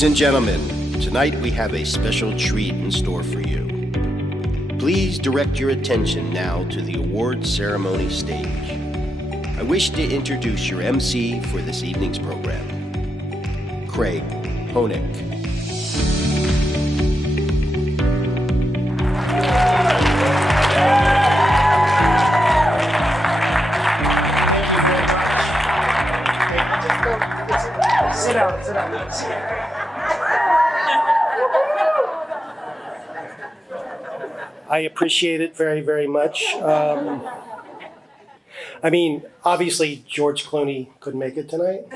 Ladies and gentlemen, tonight we have a special treat in store for you. Please direct your attention now to the awards ceremony stage. I wish to introduce your MC for this evening's program, Craig Honig. Sit down. I appreciate it very, very much. Obviously, George Clooney couldn't make it tonight.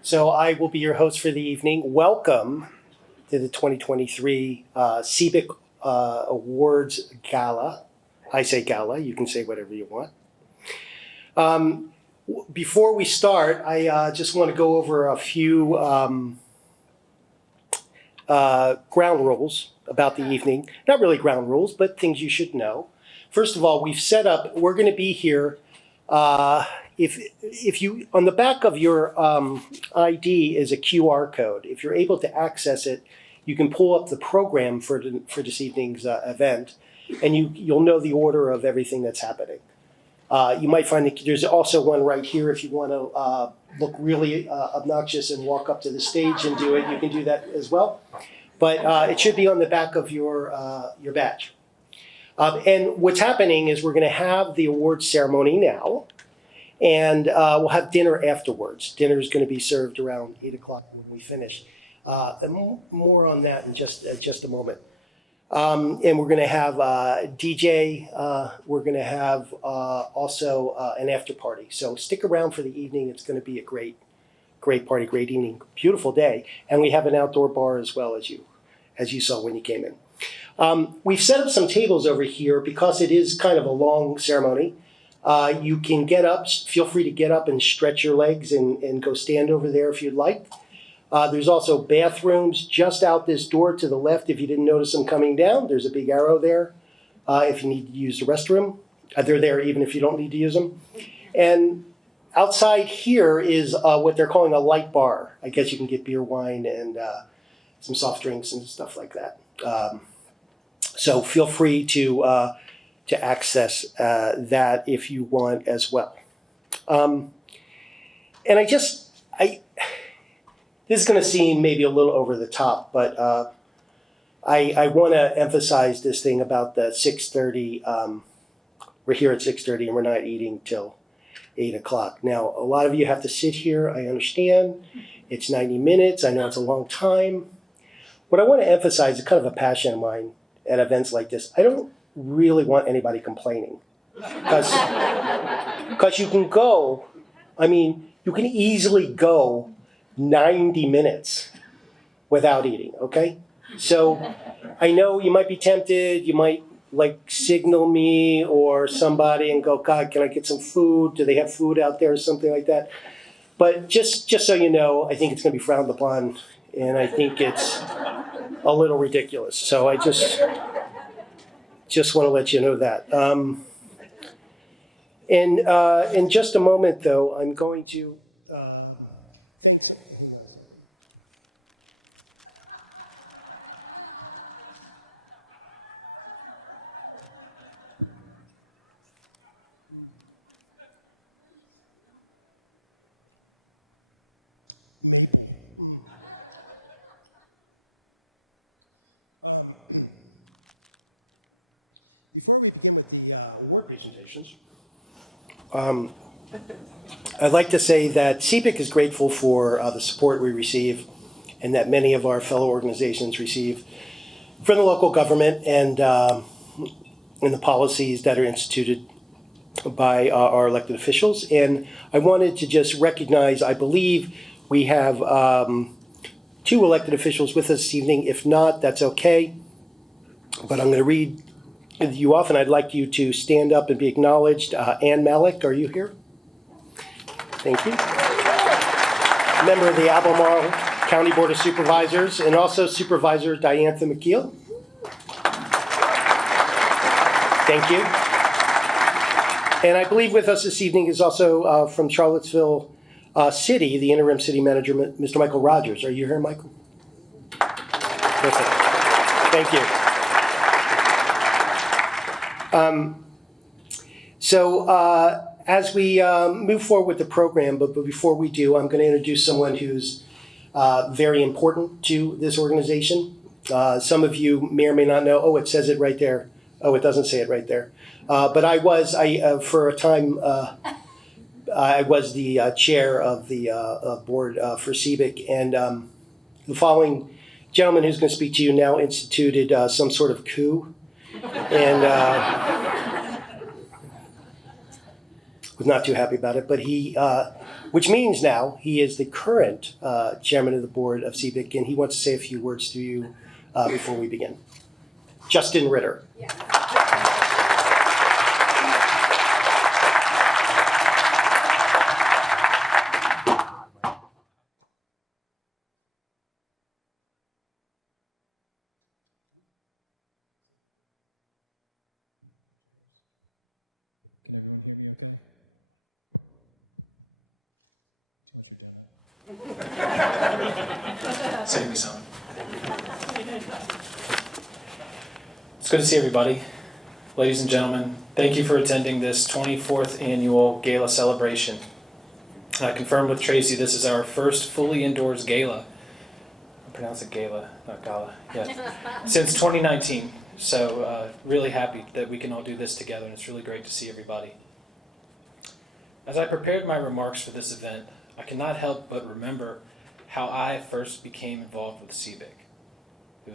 So I will be your host for the evening. Welcome to the 2023 CBIC Awards Gala. I say gala, you can say whatever you want. Before we start, I just want to go over a few ground rules about the evening. Not really ground rules, but things you should know. First of all, we're going to be here. If you, on the back of your ID is a QR code. If you're able to access it, you can pull up the program for this evening's event, and you'll know the order of everything that's happening. You might find that there's also one right here if you want to look really obnoxious and walk up to the stage and do it. You can do that as well. But it should be on the back of your badge. And what's happening is we're going to have the awards ceremony now, and we'll have dinner afterwards. Dinner is going to be served around 8 o'clock when we finish. And more on that in just a moment. And we're going to have DJ. We're going to have also an after party. So stick around for the evening. It's going to be a great party, great evening, beautiful day. And we have an outdoor bar as well, as you saw when you came in. We've set up some tables over here because it is kind of a long ceremony. You can get up. Feel free to get up and stretch your legs and go stand over there if you'd like. There's also bathrooms just out this door to the left. If you didn't notice them coming down, there's a big arrow there. If you need to use the restroom, they're there even if you don't need to use them. And outside here is what they're calling a light bar. I guess you can get beer, wine, and some soft drinks and stuff like that. So feel free to access that if you want as well. And this is going to seem maybe a little over the top, but I want to emphasize this thing about the 6:30. We're here at 6:30 and we're not eating till 8 o'clock. Now, a lot of you have to sit here. I understand. It's 90 minutes. I know it's a long time. What I want to emphasize is kind of a passion of mine at events like this. I don't really want anybody complaining because you can go, you can easily go 90 minutes without eating, okay? So I know you might be tempted, you might signal me or somebody and go, God, can I get some food? Do they have food out there or something like that? But just so you know, I think it's going to be frowned upon, and I think it's a little ridiculous. So I just want to let you know that. In just a moment, though, I'm going to award presentations. I'd like to say that CBIC is grateful for the support we receive and that many of our fellow organizations receive from the local government and the policies that are instituted by our elected officials. And I wanted to just recognize, I believe we have 2 elected officials with us this evening. If not, that's okay. But I'm going to read you off, and I'd like you to stand up and be acknowledged. Ann Malik, are you here? Thank you. Member of the Albemarle County Board of Supervisors, and also Supervisor Diantha McKeel. Thank you. And I believe with us this evening is also from Charlottesville City, the interim city manager, Mr. Michael Rogers. Are you here, Michael? Thank you. As we move forward with the program, but before we do, I'm going to introduce someone who's very important to this organization. Some of you may or may not know. Oh, it says it right there. Oh, it doesn't say it right there. But for a time, I was the chair of the board for CBIC, and the following gentleman who's going to speak to you now instituted some sort of coup, and was not too happy about it. But which means now he is the current chairman of the board of CBIC, and he wants to say a few words to you before we begin. Justin Ritter. Yeah. Save me some. It's good to see everybody. Ladies and gentlemen, thank you for attending this 24th annual gala celebration. I confirmed with Tracy this is our first fully indoors gala. I pronounce it gala, not gala. Yeah. Since 2019. So really happy that we can all do this together, and it's really great to see everybody. As I prepared my remarks for this event, I cannot help but remember how I first became involved with CBIC. It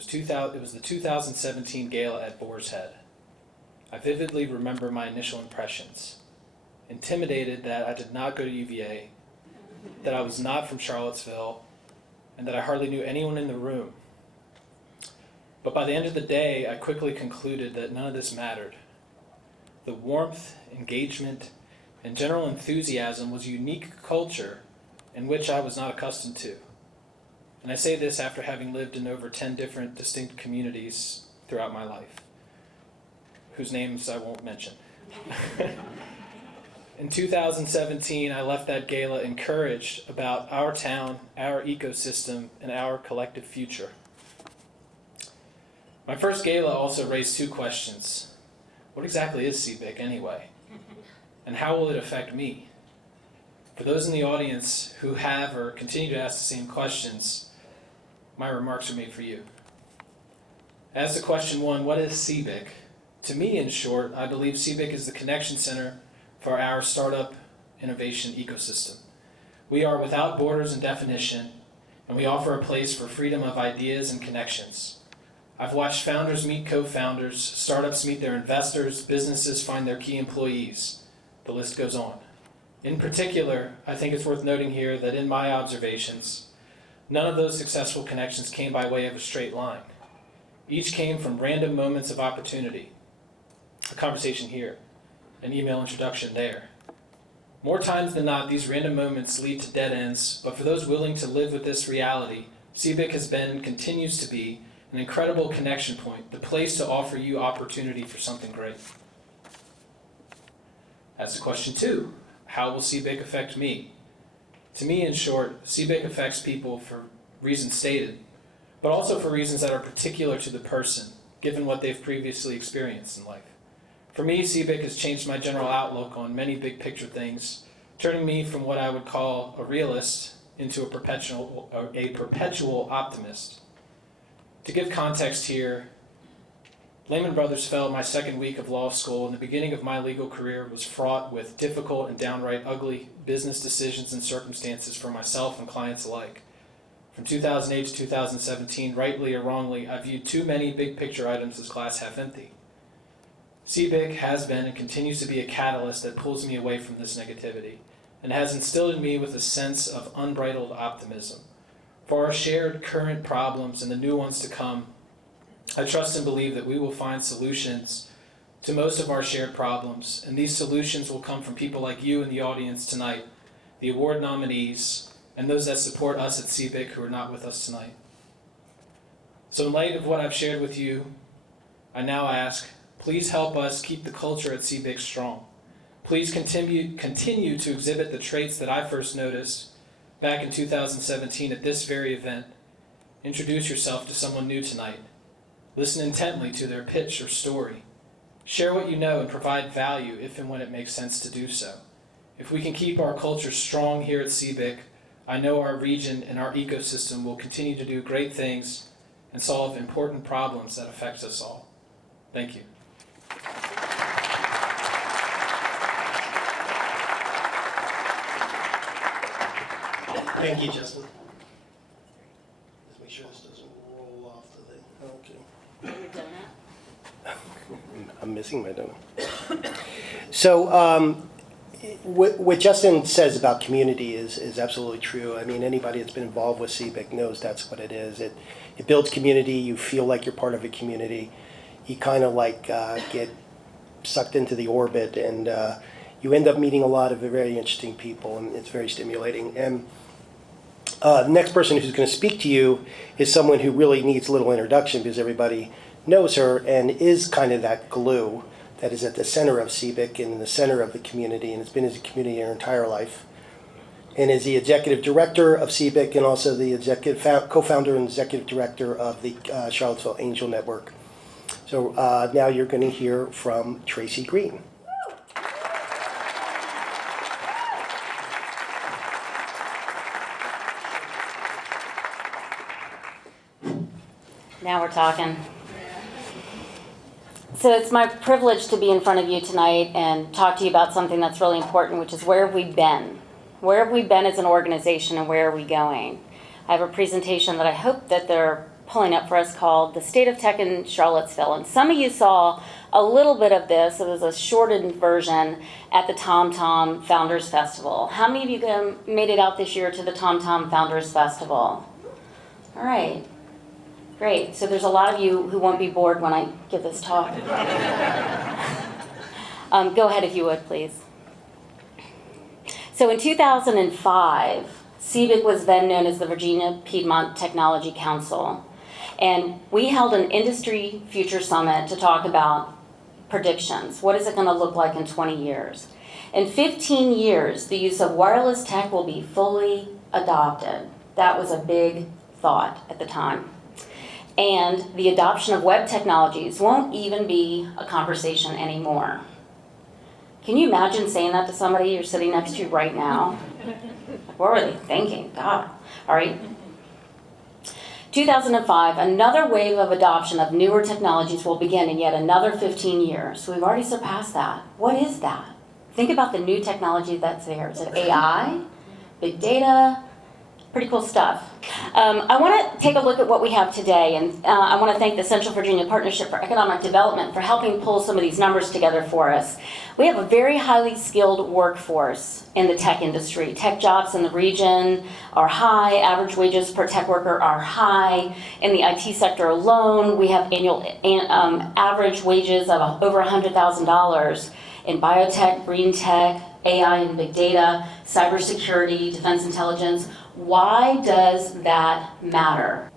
was the 2017 gala at Boar's Head. I vividly remember my initial impressions. Intimidated that I did not go to UVA, that I was not from Charlottesville, and that I hardly knew anyone in the room. But by the end of the day, I quickly concluded that none of this mattered. The warmth, engagement, and general enthusiasm was a unique culture in which I was not accustomed to. And I say this after having lived in over 10 different distinct communities throughout my life, whose names I won't mention. In 2017, I left that gala encouraged about our town, our ecosystem, and our collective future. My first gala also raised two questions. What exactly is CBIC anyway? And how will it affect me? For those in the audience who have or continue to ask the same questions, my remarks are made for you. As to question one, what is CBIC? To me, in short, I believe CBIC is the connection center for our startup innovation ecosystem. We are without borders and definition, and we offer a place for freedom of ideas and connections. I've watched founders meet co-founders, startups meet their investors, businesses find their key employees. The list goes on. In particular, I think it's worth noting here that in my observations, none of those successful connections came by way of a straight line. Each came from random moments of opportunity. A conversation here, an email introduction there. More times than not, these random moments lead to dead ends, but for those willing to live with this reality, CBIC has been and continues to be an incredible connection point, the place to offer you opportunity for something great. As to question two, how will CBIC affect me? To me, in short, CBIC affects people for reasons stated, but also for reasons that are particular to the person, given what they've previously experienced in life. For me, CBIC has changed my general outlook on many big picture things, turning me from what I would call a realist into a perpetual optimist. To give context here, Lehman Brothers fell my second week of law school, and the beginning of my legal career was fraught with difficult and downright ugly business decisions and circumstances for myself and clients alike. From 2008 to 2017, rightly or wrongly, I viewed too many big picture items as glass half empty. CBIC has been and continues to be a catalyst that pulls me away from this negativity and has instilled in me with a sense of unbridled optimism. For our shared current problems and the new ones to come, I trust and believe that we will find solutions to most of our shared problems, and these solutions will come from people like you in the audience tonight, the award nominees, and those that support us at CBIC who are not with us tonight. So in light of what I've shared with you, I now ask, please help us keep the culture at CBIC strong. Please continue to exhibit the traits that I first noticed back in 2017 at this very event. Introduce yourself to someone new tonight. Listen intently to their pitch or story. Share what you know and provide value if and when it makes sense to do so. If we can keep our culture strong here at CBIC, I know our region and our ecosystem will continue to do great things and solve important problems that affect us all. Thank you. Thank you, Justin. Let's make sure this doesn't roll off the thing. Okay. I'm missing my donut. So, what Justin says about community is absolutely true. I mean, anybody that's been involved with CBIC knows that's what it is. It builds community. You feel like you're part of a community. You kind of like get sucked into the orbit, and you end up meeting a lot of very interesting people, and it's very stimulating. And the next person who's going to speak to you is someone who really needs a little introduction because everybody knows her and is kind of that glue that is at the center of CBIC and in the center of the community, and has been as a community her entire life, and is the executive director of CBIC and also the co-founder and executive director of the Charlottesville Angel Network. So now you're going to hear from Tracy Green. Now we're talking. So it's my privilege to be in front of you tonight and talk to you about something that's really important, which is where have we been? Where have we been as an organization and where are we going? I have a presentation that I hope that they're pulling up for us called The State of Tech in Charlottesville. And some of you saw a little bit of this. It was a shortened version at the TomTom Founders Festival. How many of you made it out this year to the TomTom Founders Festival? All right. Great. So there's a lot of you who won't be bored when I give this talk. Go ahead if you would, please. So in 2005, CBIC was then known as the Virginia Piedmont Technology Council. And we held an industry future summit to talk about predictions. What is it going to look like in 20 years? In 15 years, the use of wireless tech will be fully adopted. That was a big thought at the time. And the adoption of web technologies won't even be a conversation anymore. Can you imagine saying that to somebody you're sitting next to right now? What were they thinking? God. All right. 2005, another wave of adoption of newer technologies will begin in yet another 15 years. So we've already surpassed that. What is that? Think about the new technology that's there. Is it AI? Big data? Pretty cool stuff. I want to take a look at what we have today, and I want to thank the Central Virginia Partnership for Economic Development for helping pull some of these numbers together for us. We have a very highly skilled workforce in the tech industry. Tech jobs in the region are high. Average wages per tech worker are high. In the IT sector alone, we have annual average wages of over $100,000 in biotech, green tech, AI and big data, cybersecurity, defense intelligence. Why does that matter?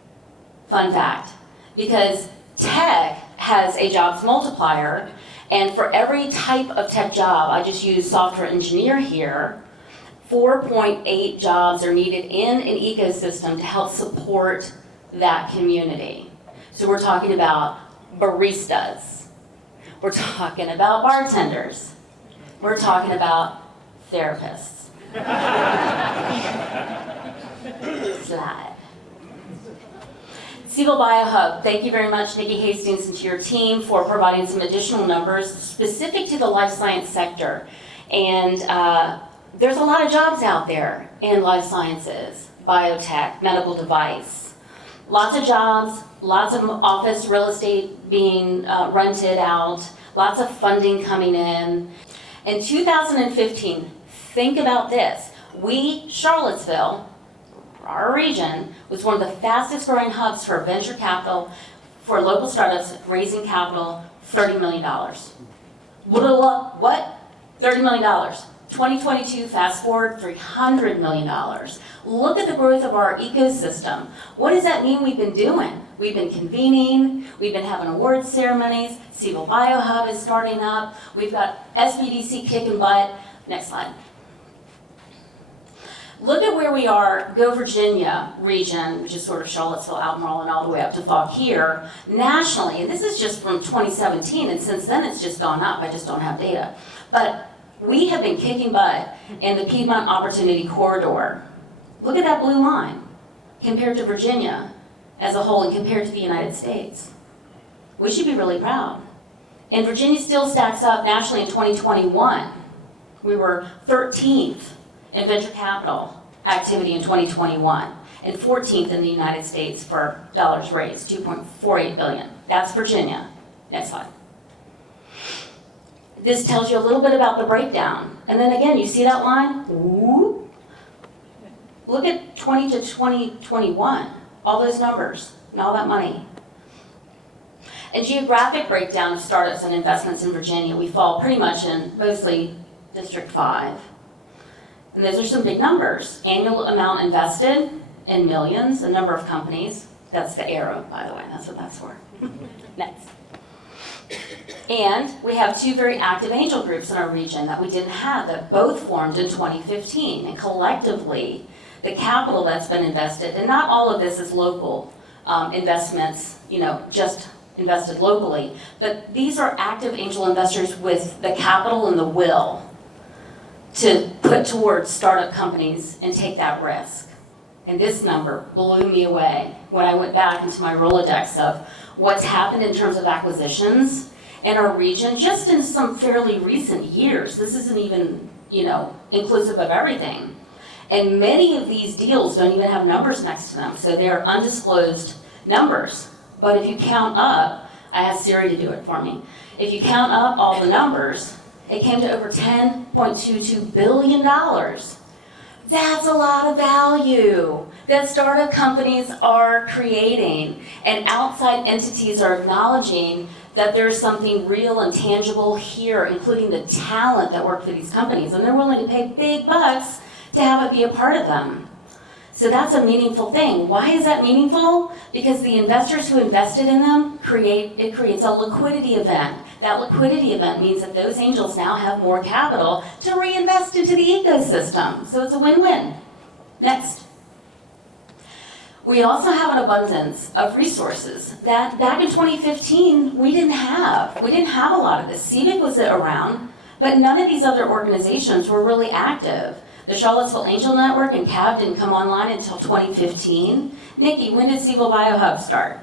Fun fact, because tech has a jobs multiplier, and for every type of tech job, I just use software engineer here, 4.8 jobs are needed in an ecosystem to help support that community. So we're talking about baristas, we're talking about bartenders, we're talking about therapists. Slide. CBIC BioHub, thank you very much, Nikki Hastings, and to your team for providing some additional numbers specific to the life science sector. And there's a lot of jobs out there in life sciences, biotech, medical device. Lots of jobs, lots of office real estate being rented out, lots of funding coming in. In 2015, think about this. Charlottesville, our region, was one of the fastest growing hubs for venture capital for local startups raising capital, $30 million. What? $30 million. 2022, fast forward, $300 million. Look at the growth of our ecosystem. What does that mean we've been doing? We've been convening, we've been having awards ceremonies, CBIC BioHub is starting up, we've got SBDC kicking butt. Next slide. Look at where we are, go Virginia region, which is sort of Charlottesville, Albemarle, and all the way up to Fauquier, nationally, and this is just from 2017, and since then it's just gone up, I just don't have data. But we have been kicking butt in the Piedmont Opportunity Corridor. Look at that blue line, compared to Virginia as a whole and compared to the United States. We should be really proud. And Virginia still stacks up nationally in 2021. We were 13th in venture capital activity in 2021 and 14th in the United States for dollars raised, 2.48 billion. That's Virginia. Next slide. This tells you a little bit about the breakdown. And then again, you see that line? Ooh. Look at 20 to 2021, all those numbers and all that money. And geographic breakdown of startups and investments in Virginia, we fall pretty much in mostly District 5. And those are some big numbers. Annual amount invested in millions, the number of companies. That's the arrow, by the way, that's what that's for. Next. And we have two very active angel groups in our region that we didn't have, that both formed in 2015. And collectively, the capital that's been invested, and not all of this is local investments, just invested locally, but these are active angel investors with the capital and the will to put towards startup companies and take that risk. And this number blew me away when I went back into my Rolodex of what's happened in terms of acquisitions in our region just in some fairly recent years. This isn't even, inclusive of everything. And many of these deals don't even have numbers next to them, so they're undisclosed numbers. But if you count up, I asked Siri to do it for me. If you count up all the numbers, it came to over $10.22 billion. That's a lot of value that startup companies are creating, and outside entities are acknowledging that there's something real and tangible here, including the talent that work for these companies, and they're willing to pay big bucks to have it be a part of them. So that's a meaningful thing. Why is that meaningful? Because the investors who invested in them creates a liquidity event. That liquidity event means that those angels now have more capital to reinvest into the ecosystem. So it's a win-win. Next. We also have an abundance of resources that back in 2015 we didn't have. We didn't have a lot of this. CBIC was around, but none of these other organizations were really active. The Charlottesville Angel Network and CAB didn't come online until 2015. Nikki, when did Seville BioHub start?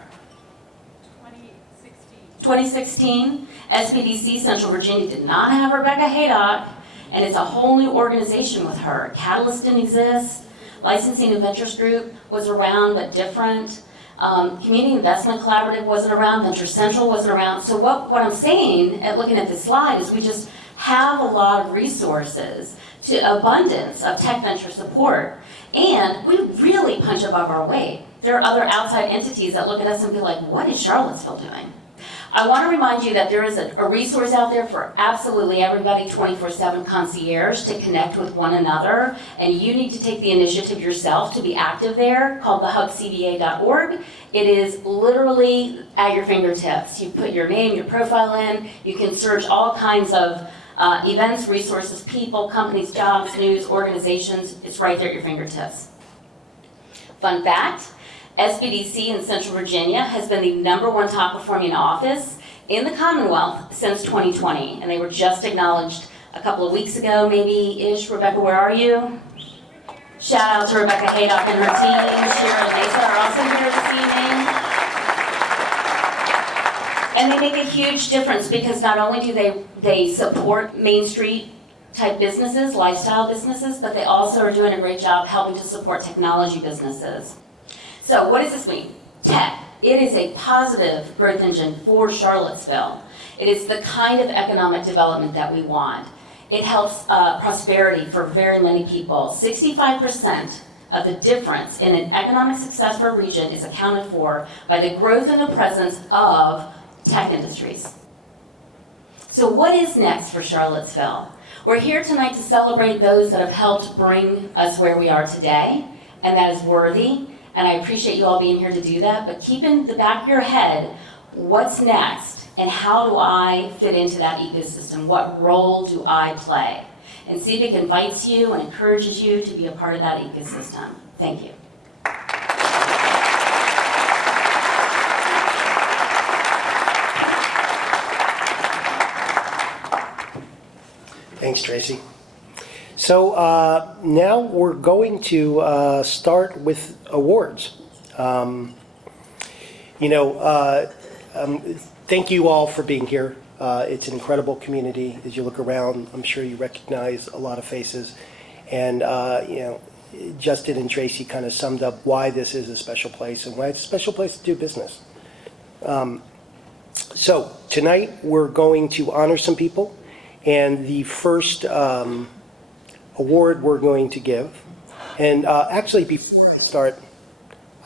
2016. SBDC Central Virginia did not have Rebecca Haydock, and it's a whole new organization with her. Catalyst didn't exist. Licensing and Ventures Group was around, but different. Community Investment Collaborative wasn't around. Venture Central wasn't around. So what I'm saying, at looking at this slide, is we just have a lot of resources, to abundance of tech venture support, and we really punch above our weight. There are other outside entities that look at us and be like, what is Charlottesville doing? I want to remind you that there is a resource out there for absolutely everybody, 24/7 concierge, to connect with one another, and you need to take the initiative yourself to be active there, called thehubcba.org. It is literally at your fingertips. You put your name, your profile in, you can search all kinds of events, resources, people, companies, jobs, news, organizations. It's right there at your fingertips. Fun fact, SBDC in Central Virginia has been the #1 top performing office in the Commonwealth since 2020, and they were just acknowledged a couple of weeks ago, maybe-ish. Rebecca, where are you? Shout out to Rebecca Haydock and her team. Shira and Mesa are also here this evening. And they make a huge difference because not only do they support Main Street type businesses, lifestyle businesses, but they also are doing a great job helping to support technology businesses. So what does this mean? Tech. It is a positive growth engine for Charlottesville. It is the kind of economic development that we want. It helps prosperity for very many people. 65% of the difference in an economic success for a region is accounted for by the growth and the presence of tech industries. So what is next for Charlottesville? We're here tonight to celebrate those that have helped bring us where we are today, and that is worthy, and I appreciate you all being here to do that, but keep in the back of your head, what's next, and how do I fit into that ecosystem? What role do I play? And CBIC invites you and encourages you to be a part of that ecosystem. Thank you. Thanks, Tracy. So now we're going to start with awards. Thank you all for being here. It's an incredible community. As you look around, I'm sure you recognize a lot of faces. And, Justin and Tracy kind of summed up why this is a special place and why it's a special place to do business. So tonight we're going to honor some people. And the first award we're going to give, and actually before I start,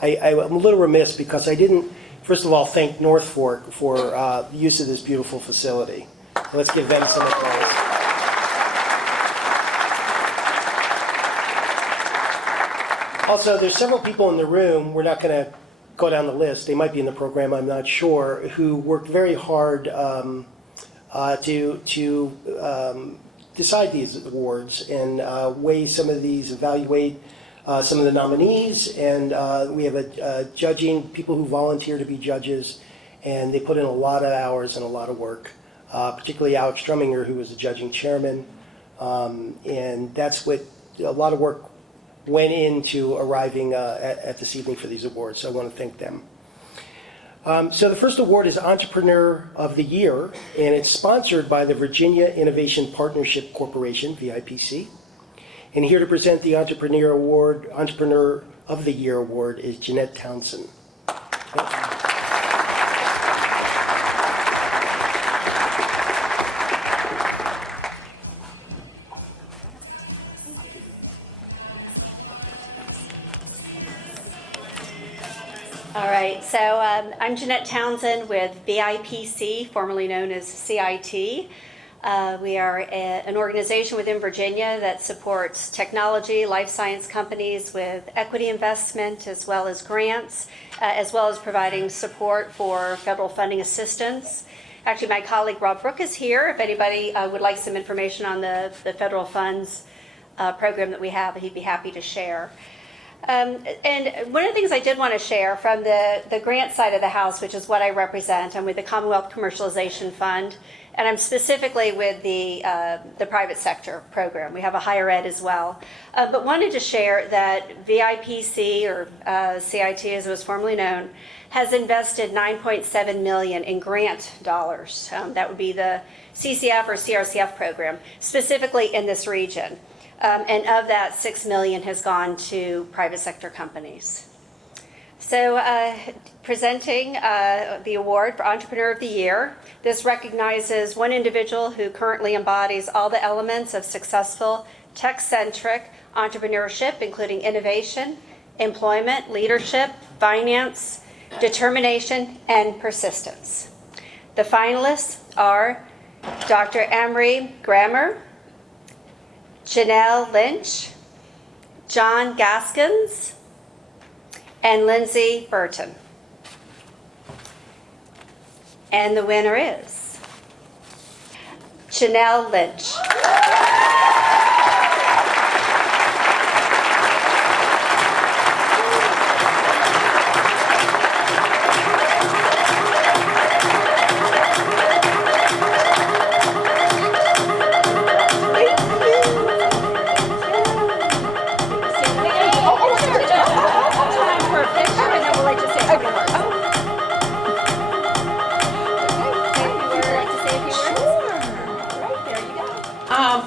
I'm a little remiss because I didn't, first of all, thank North Fork for the use of this beautiful facility. Let's give them some applause. Also, there's several people in the room, we're not going to go down the list, they might be in the program, I'm not sure, who worked very hard to decide these awards and weigh some of these, evaluate some of the nominees, and we have people who volunteer to be judges, and they put in a lot of hours and a lot of work, particularly Alex Strumminger, who was the judging chairman, and that's what a lot of work went into arriving at this evening for these awards, so I want to thank them. So the first award is Entrepreneur of the Year, and it's sponsored by the Virginia Innovation Partnership Corporation, VIPC. And here to present the Entrepreneur of the Year award is Jeanette Townsend. All right, so I'm Jeanette Townsend with VIPC, formerly known as CIT. We are an organization within Virginia that supports technology, life science companies with equity investment, as well as grants, as well as providing support for federal funding assistance. Actually, my colleague Rob Brook is here. If anybody would like some information on the federal funds program that we have, he'd be happy to share. And one of the things I did want to share from the grant side of the house, which is what I represent, I'm with the Commonwealth Commercialization Fund, and I'm specifically with the private sector program. We have a higher ed as well. But wanted to share that VIPC, or CIT as it was formerly known, has invested $9.7 million in grant dollars. That would be the CCF or CRCF program, specifically in this region. And of that, $6 million has gone to private sector companies. So presenting the award for Entrepreneur of the Year, this recognizes one individual who currently embodies all the elements of successful tech-centric entrepreneurship, including innovation, employment, leadership, finance, determination, and persistence. The finalists are Dr. Amory Grammer, Janelle Lynch, John Gaskins, and Lindsay Burton. And the winner is Janelle Lynch.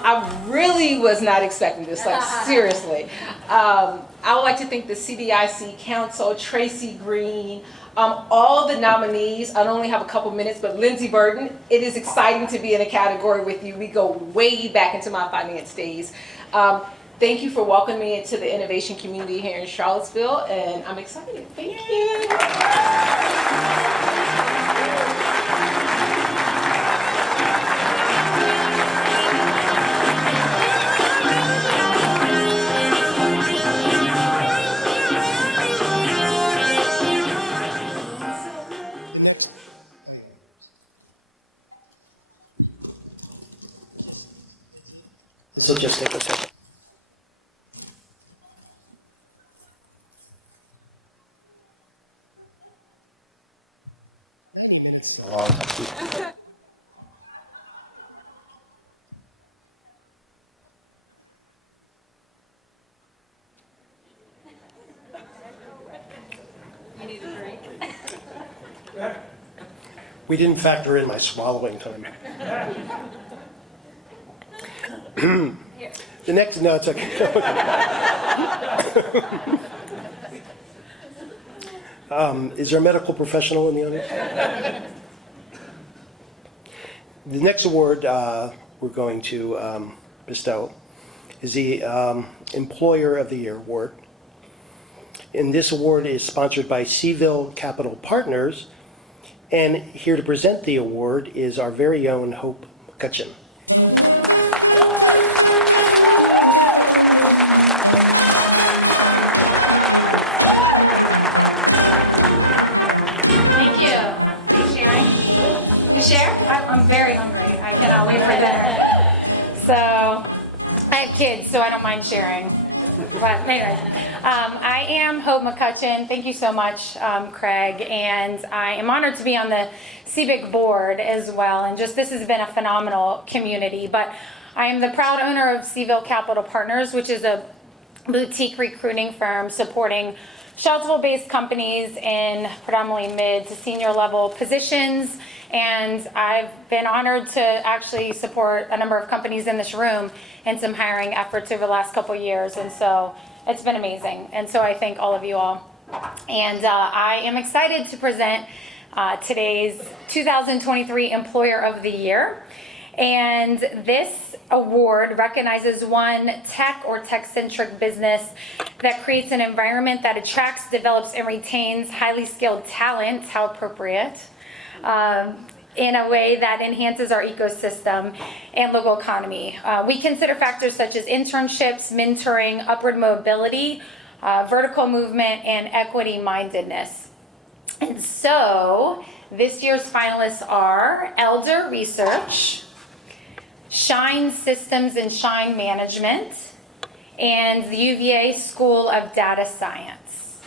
I really was not expecting this, like seriously. I would like to thank the CBIC Council, Tracy Green, all the nominees. I only have a couple minutes, but Lindsay Burton, it is exciting to be in a category with you. We go way back into my finance days. Thank you for welcoming me into the innovation community here in Charlottesville, and I'm excited. Thank you. This will just take a second. It's a long time. We didn't factor in my swallowing time. The next, no, it's okay. Is there a medical professional in the audience? The next award we're going to bestow is the Employer of the Year Award. And this award is sponsored by CBIC Capital Partners. And here to present the award is our very own Hope McCutcheon. Thank you. Are you sharing? You share? I'm very hungry. I cannot wait for dinner. So, I have kids, so I don't mind sharing. But anyway, I am Hope McCutcheon. Thank you so much, Craig. And I am honored to be on the CBIC board as well. And just this has been a phenomenal community. But I am the proud owner of CBIC Capital Partners, which is a boutique recruiting firm supporting Charlottesville-based companies in predominantly mid to senior level positions. And I've been honored to actually support a number of companies in this room in some hiring efforts over the last couple of years. And so it's been amazing. And so I thank all of you all. And I am excited to present today's 2023 Employer of the Year. And this award recognizes one tech or tech-centric business that creates an environment that attracts, develops, and retains highly skilled talent, how appropriate, in a way that enhances our ecosystem and local economy. We consider factors such as internships, mentoring, upward mobility, vertical movement, and equity-mindedness. And so this year's finalists are Elder Research, Shine Systems and Shine Management, and the UVA School of Data Science.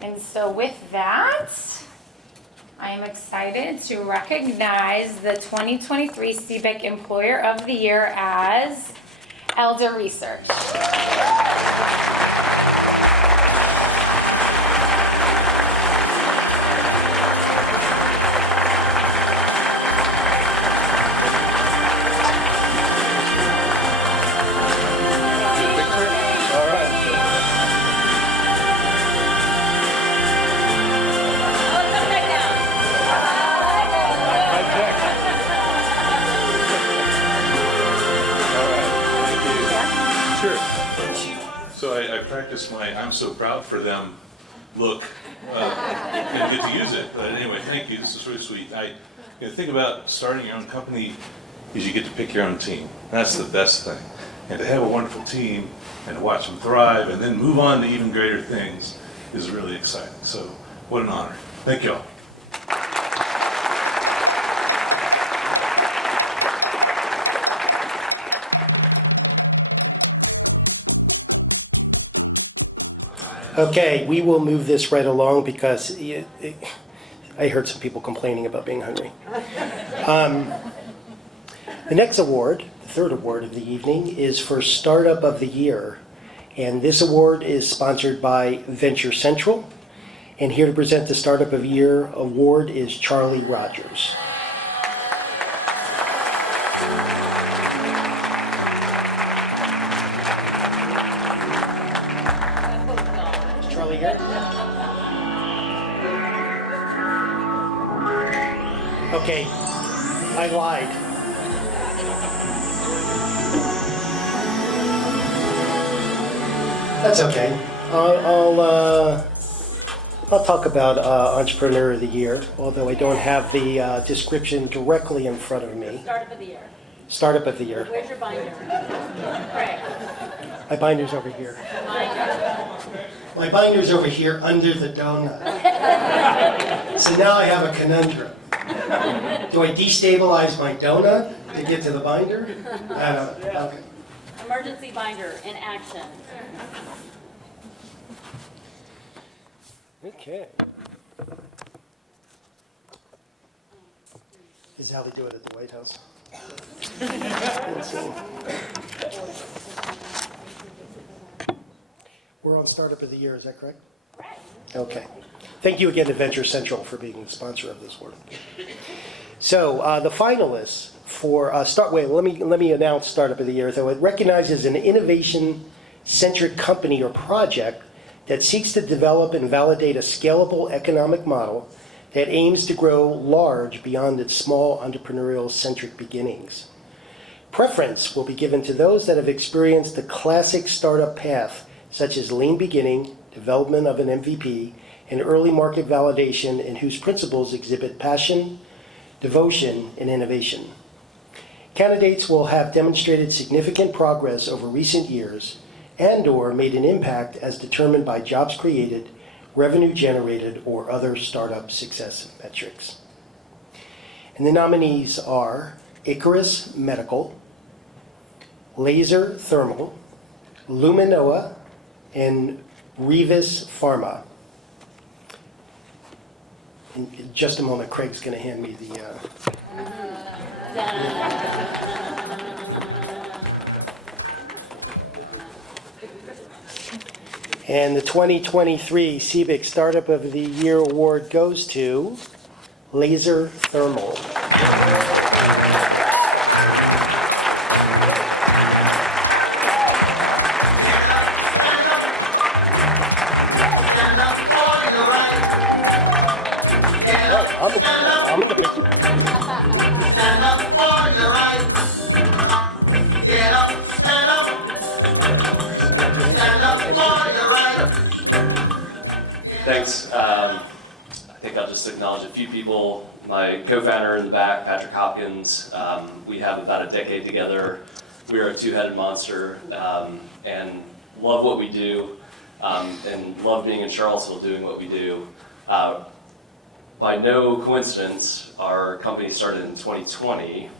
And so with that, I am excited to recognize the 2023 CBIC Employer of the Year as Elder Research. So I practice my "I'm so proud for them" look and get to use it. But anyway, thank you. This is really sweet. The thing about starting your own company is you get to pick your own team. That's the best thing. And to have a wonderful team and to watch them thrive and then move on to even greater things is really exciting. So what an honor. Thank you all. Okay, we will move this right along because I heard some people complaining about being hungry. The next award, the third award of the evening, is for Startup of the Year. And this award is sponsored by Venture Central. And here to present the Startup of the Year award is Charlie Rogers. Charlie here? Okay, I lied. That's okay. I'll talk about Entrepreneur of the Year, although I don't have the description directly in front of me. Startup of the Year. Startup of the Year. Where's your binder? Craig. My binder's over here. Binder. My binder's over here under the donut. So now I have a conundrum. Do I destabilize my donut to get to the binder? I don't know. Okay. Emergency binder in action. Okay. This is how we do it at the White House. Insane. We're on Startup of the Year, is that correct? Right. Okay. Thank you again to Venture Central for being the sponsor of this work. So the finalists for let me announce Startup of the Year. Though it recognizes an innovation-centric company or project that seeks to develop and validate a scalable economic model that aims to grow large beyond its small entrepreneurial-centric beginnings. Preference will be given to those that have experienced the classic startup path, such as lean beginning, development of an MVP, and early market validation, and whose principles exhibit passion, devotion, and innovation. Candidates will have demonstrated significant progress over recent years and/or made an impact as determined by jobs created, revenue generated, or other startup success metrics. And the nominees are Icarus Medical, Laser Thermal, Luminoa, and Revis Pharma. In just a moment, Craig's going to hand me the... And the 2023 CBIC Startup of the Year Award goes to Laser Thermal. I'm in the picture. Stand up for your right. Get up, stand up. Stand up for your right. Thanks. I think I'll just acknowledge a few people. My co-founder in the back, Patrick Hopkins. We have about a decade together. We are a two-headed monster and love what we do and love being in Charlottesville doing what we do. By no coincidence, our company started in 2020,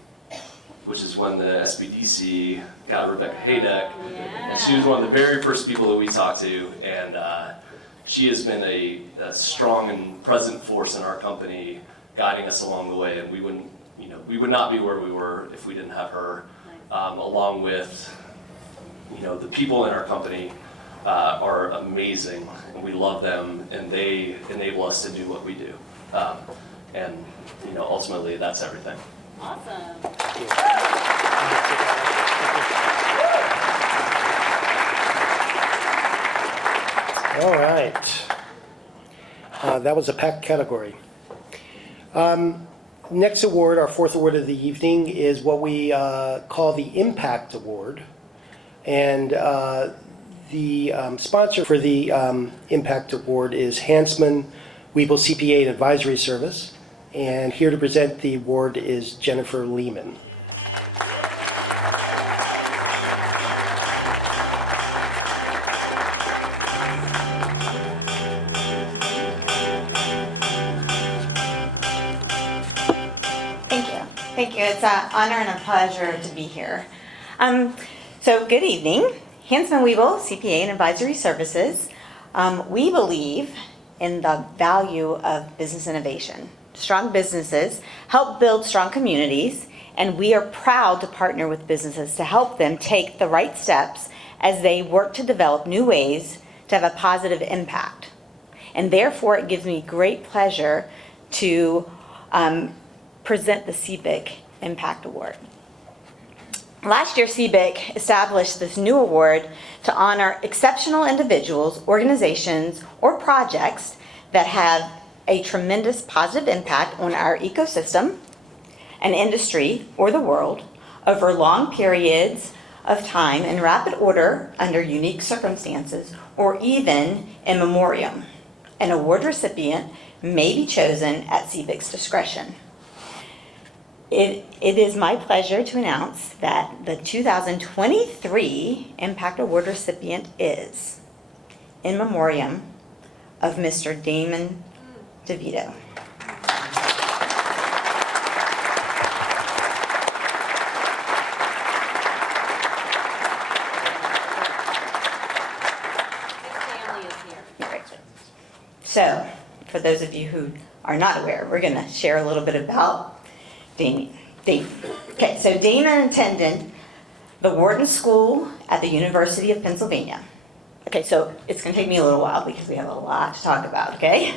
which is when the SBDC got Rebecca Haydeck, and she was one of the very first people that we talked to, and she has been a strong and present force in our company, guiding us along the way, and we would not be where we were if we didn't have her, along with, the people in our company are amazing, and we love them, and they enable us to do what we do. And ultimately, that's everything. Awesome. All right. That was a packed category. Next award, our fourth award of the evening, is what we call the Impact Award. And the sponsor for the Impact Award is Hansman Weeble CPA and Advisory Service. And here to present the award is Jennifer Lehman. Thank you. It's an honor and a pleasure to be here. So good evening. Hansman Weeble, CPA and Advisory Services. We believe in the value of business innovation. Strong businesses help build strong communities, and we are proud to partner with businesses to help them take the right steps as they work to develop new ways to have a positive impact. And therefore, it gives me great pleasure to present the CBIC Impact Award. Last year, CBIC established this new award to honor exceptional individuals, organizations, or projects that have a tremendous positive impact on our ecosystem, an industry, or the world over long periods of time in rapid order under unique circumstances, or even in memoriam. An award recipient may be chosen at CBIC's discretion. It is my pleasure to announce that the 2023 Impact Award recipient is, in memoriam of Mr. Damon DeVito. So, for those of you who are not aware, we're going to share a little bit about Damon. Okay, so Damon attended the Wharton School at the University of Pennsylvania. Okay, so it's going to take me a little while because we have a lot to talk about, okay?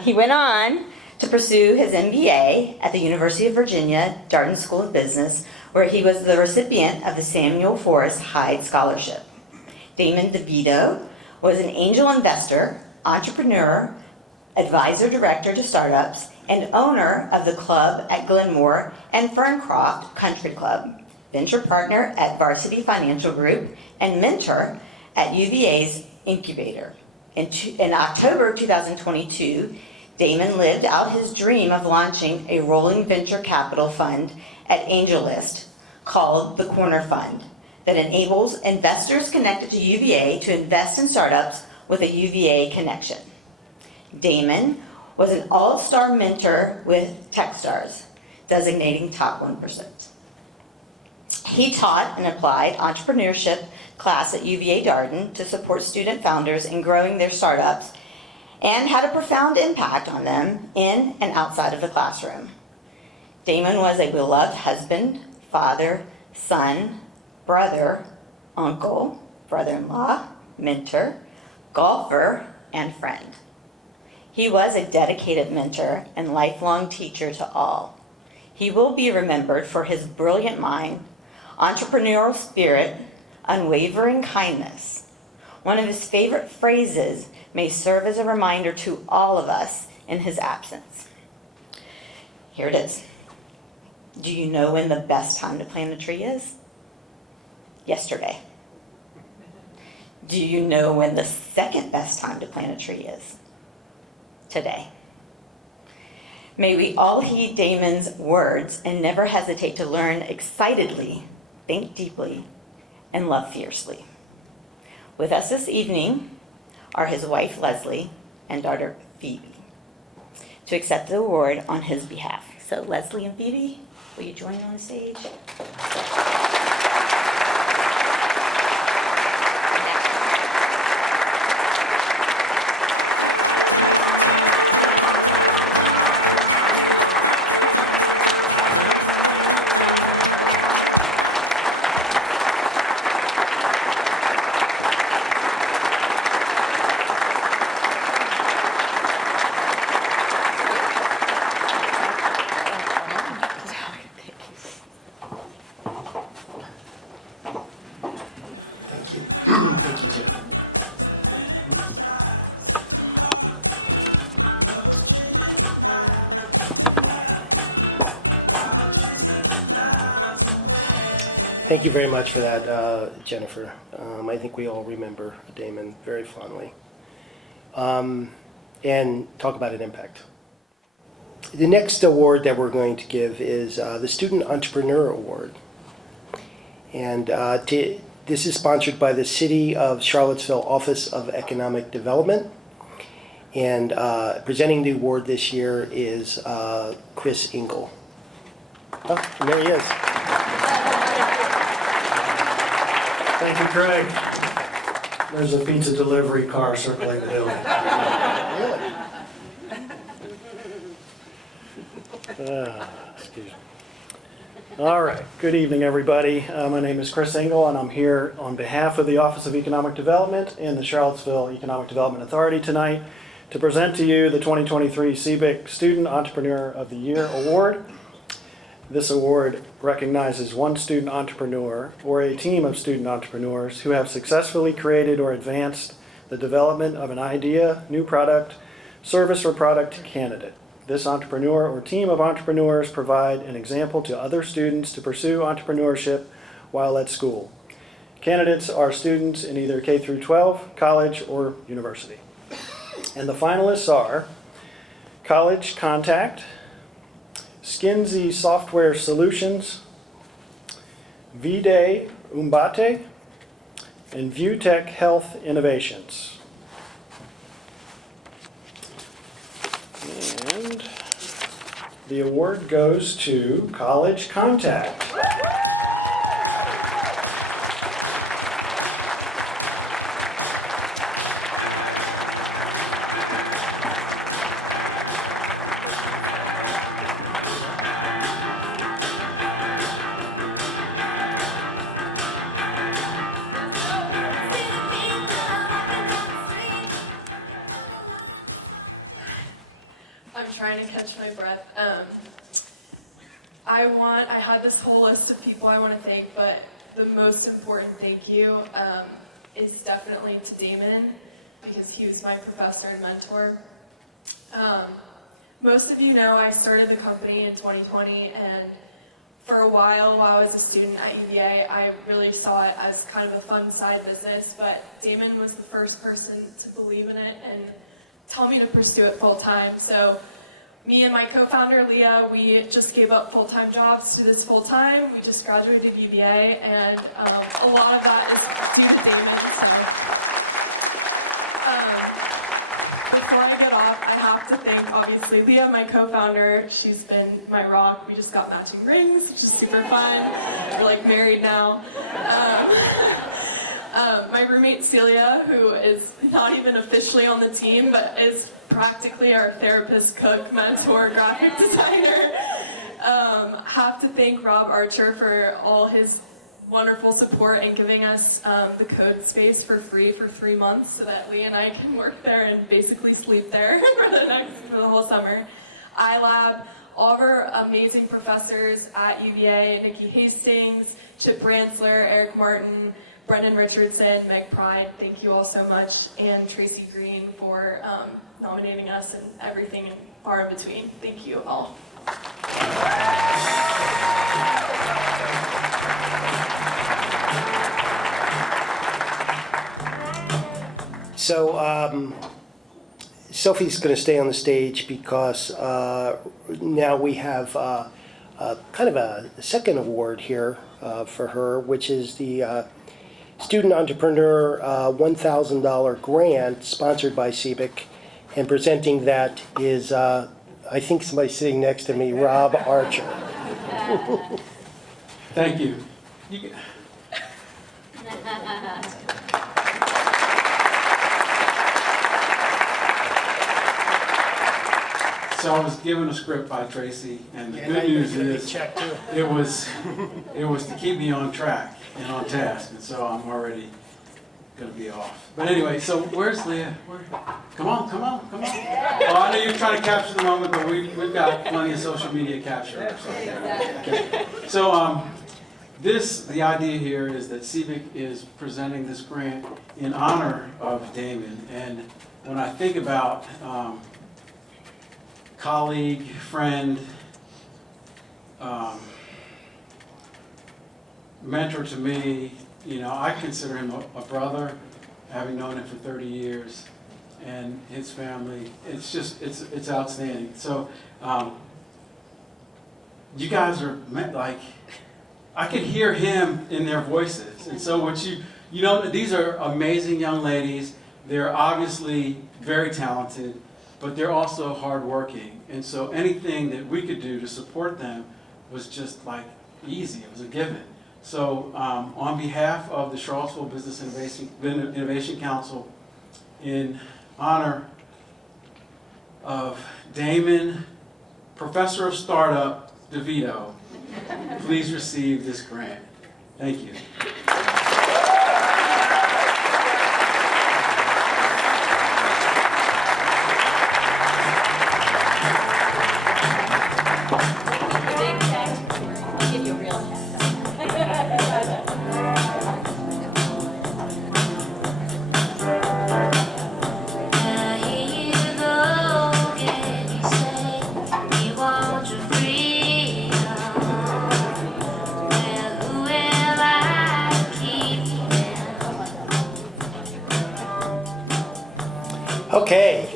He went on to pursue his MBA at the University of Virginia, Darden School of Business, where he was the recipient of the Samuel Forrest Hyde Scholarship. Damon DeVito was an angel investor, entrepreneur, advisor director to startups, and owner of the club at Glenmore and Ferncroft Country Club, venture partner at Varsity Financial Group, and mentor at UVA's Incubator. In October 2022, Damon lived out his dream of launching a rolling venture capital fund at AngelList called the Corner Fund that enables investors connected to UVA to invest in startups with a UVA connection. Damon was an all-star mentor with Techstars, designating top 1%. He taught an applied entrepreneurship class at UVA Darden to support student founders in growing their startups and had a profound impact on them in and outside of the classroom. Damon was a beloved husband, father, son, brother, uncle, brother-in-law, mentor, golfer, and friend. He was a dedicated mentor and lifelong teacher to all. He will be remembered for his brilliant mind, entrepreneurial spirit, unwavering kindness. One of his favorite phrases may serve as a reminder to all of us in his absence. Here it is. Do you know when the best time to plant a tree is? Yesterday. Do you know when the second best time to plant a tree is? Today. May we all heed Damon's words and never hesitate to learn excitedly, think deeply, and love fiercely. With us this evening are his wife, Leslie, and daughter, Phoebe, to accept the award on his behalf. So Leslie and Phoebe, will you join on the stage? Thank you very much for that, Jennifer. I think we all remember Damon very fondly. And talk about an impact. The next award that we're going to give is the Student Entrepreneur Award. And this is sponsored by the City of Charlottesville Office of Economic Development. And presenting the award this year is Chris Engel. Oh, and there he is. Thank you, Craig. There's a pizza delivery car circling the building. Excuse me. All right. Good evening, everybody. My name is Chris Engel, and I'm here on behalf of the Office of Economic Development and the Charlottesville Economic Development Authority tonight to present to you the 2023 CBIC Student Entrepreneur of the Year Award. This award recognizes one student entrepreneur or a team of student entrepreneurs who have successfully created or advanced the development of an idea, new product, service, or product candidate. This entrepreneur or team of entrepreneurs provide an example to other students to pursue entrepreneurship while at school. Candidates are students in either K through 12, college, or university. And the finalists are College Contact, Skinsy Software Solutions, V-Day Umbate, and ViewTech Health Innovations. And the award goes to College Contact. I had this whole list of people I want to thank, but the most important thank you is definitely to Damon, because he was my professor and mentor. Most of you know I started the company in 2020, and for a while I was a student at UVA, I really saw it as kind of a fun side business, but Damon was the first person to believe in it and tell me to pursue it full time. So me and my co-founder Leah, we just gave up full-time jobs to this full-time. We just graduated UVA, and a lot of that is due to Damon. Before I get off, I have to thank, obviously, Leah, my co-founder. She's been my rock. We just got matching rings, which is super fun. We're like married now. My roommate Celia, who is not even officially on the team, but is practically our therapist, cook, mentor, graphic designer. Have to thank Rob Archer for all his wonderful support and giving us the code space for free for 3 months so that Lee and I can work there and basically sleep there for the whole summer. iLab, all of our amazing professors at UVA, Nikki Hastings, Chip Bransler, Eric Martin, Brendan Richardson, Meg Pride, thank you all so much, and Tracy Green for nominating us and everything far in between. Thank you all. So Sophie's going to stay on the stage because now we have kind of a second award here for her, which is the Student Entrepreneur $1,000 grant sponsored by CBIC, and presenting that is, I think somebody sitting next to me, Rob Archer. Thank you. So I was given a script by Tracy, and the good news is it was to keep me on track and on task, and so I'm already going to be off. But anyway, so where's Leah? Come on. Well, I know you're trying to capture the moment, but we've got plenty of social media capture. So the idea here is that CBIC is presenting this grant in honor of Damon, and when I think about colleague, friend, mentor to me, I consider him a brother, having known him for 30 years, and his family. It's outstanding. So you guys are I could hear him in their voices, and so these are amazing young ladies. They're obviously very talented, but they're also hardworking, and so anything that we could do to support them was just easy. It was a given. So on behalf of the Charlottesville Business Innovation Council, in honor of Damon, Professor of Startup, DeVito, please receive this grant. Thank you. Okay,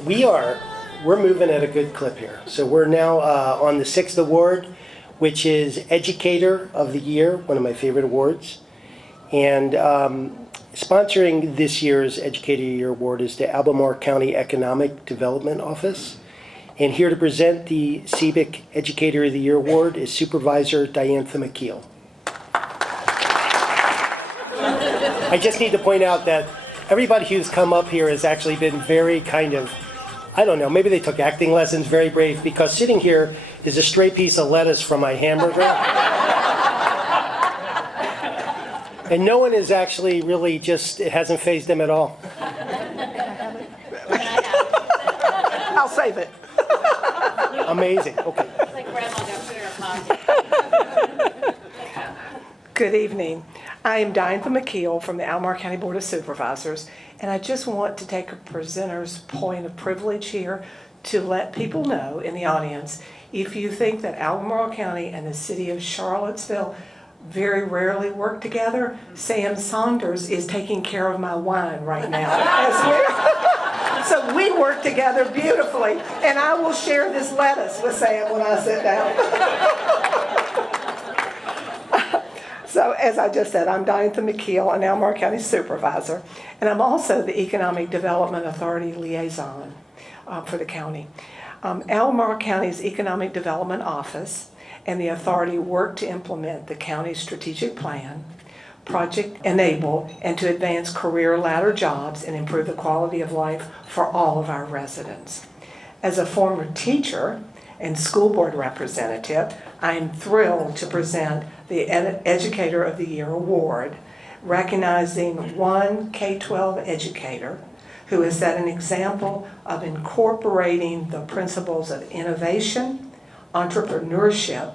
we're moving at a good clip here. So we're now on the 6th award, which is Educator of the Year, one of my favorite awards. And sponsoring this year's Educator of the Year award is the Albemarle County Economic Development Office. And here to present the CBIC Educator of the Year award is Supervisor Diantha McKeel. I just need to point out that everybody who's come up here has actually been very I don't know, maybe they took acting lessons, very brave, because sitting here is a stray piece of lettuce from my hamburger. And no one is actually really it hasn't fazed them at all. I'll save it. Amazing, okay. It's like grandma got put in her pocket. Good evening. I am Diantha McKeel from the Albemarle County Board of Supervisors, and I just want to take a presenter's point of privilege here to let people know in the audience, if you think that Albemarle County and the city of Charlottesville very rarely work together, Sam Saunders is taking care of my wine right now. So we work together beautifully, and I will share this lettuce with Sam when I sit down. So as I just said, I'm Diantha McKeel, an Albemarle County Supervisor, and I'm also the Economic Development Authority Liaison for the county. Albemarle County's Economic Development Office and the authority work to implement the county's strategic plan, Project Enable, and to advance career ladder jobs and improve the quality of life for all of our residents. As a former teacher and school board representative, I am thrilled to present the Educator of the Year Award, recognizing one K-12 educator who has set an example of incorporating the principles of innovation, entrepreneurship,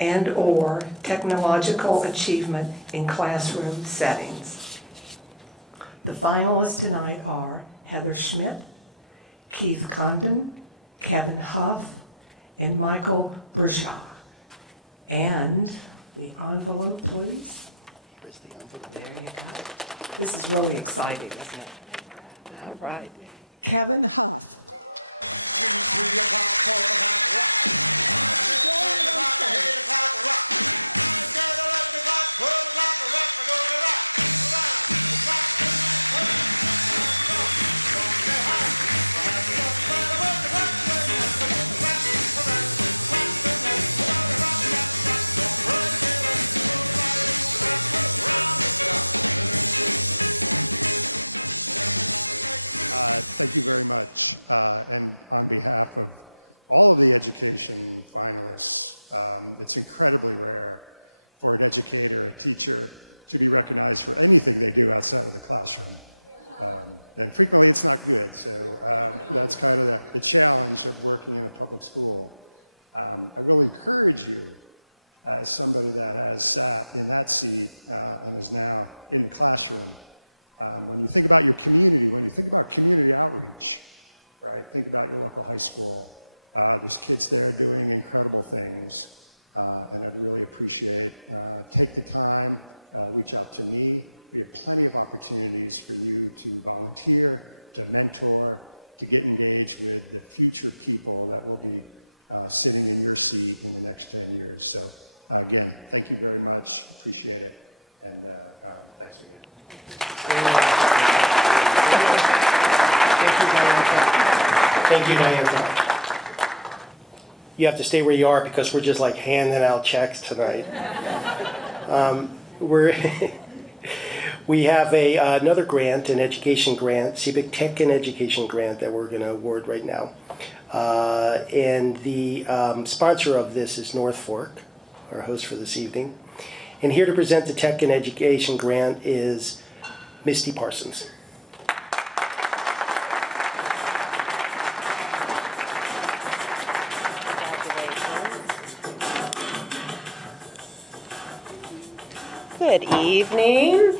and/or technological achievement in classroom settings. The finalists tonight are Heather Schmidt, Keith Condon, Kevin Huff, and Michael Brushaw. And the envelope, please. Here's the envelope. There you go. This is really exciting, isn't it? All right. Kevin. Thank you, Diantha. You have to stay where you are because we're just like handing out checks tonight. We have another grant, an education grant, CBIC Tech and Education grant that we're going to award right now. And the sponsor of this is North Fork, our host for this evening. And here to present the Tech and Education grant is Misty Parsons. Good evening.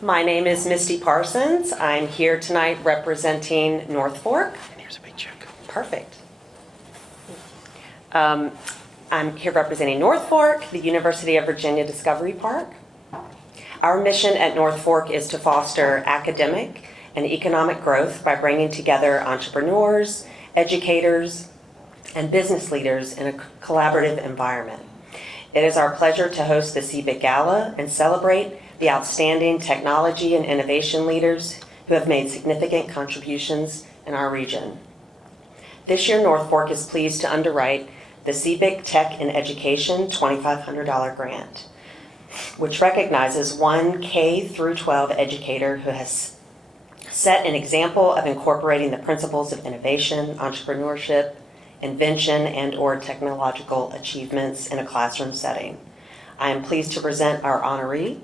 My name is Misty Parsons. I'm here tonight representing North Fork. And here's a big check. Perfect. I'm here representing North Fork, the University of Virginia Discovery Park. Our mission at North Fork is to foster academic and economic growth by bringing together entrepreneurs, educators, and business leaders in a collaborative environment. It is our pleasure to host the CBIC Gala and celebrate the outstanding technology and innovation leaders who have made significant contributions in our region. This year, North Fork is pleased to underwrite the CBIC Tech and Education $2,500 grant, which recognizes one K-12 educator who has set an example of incorporating the principles of innovation, entrepreneurship, invention, and/or technological achievements in a classroom setting. I am pleased to present our honoree,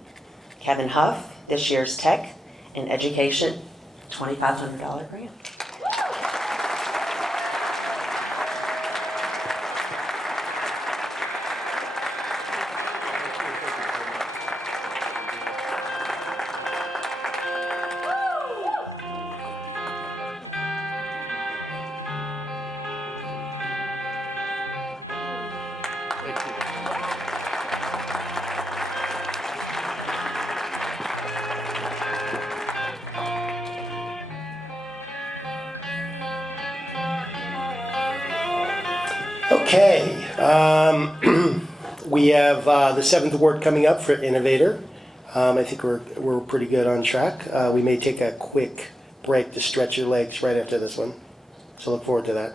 Kevin Huff, this year's Tech and Education $2,500 grant. Okay, we have the 7th award coming up for Innovator. I think we're pretty good on track. We may take a quick break to stretch your legs right after this one, so look forward to that.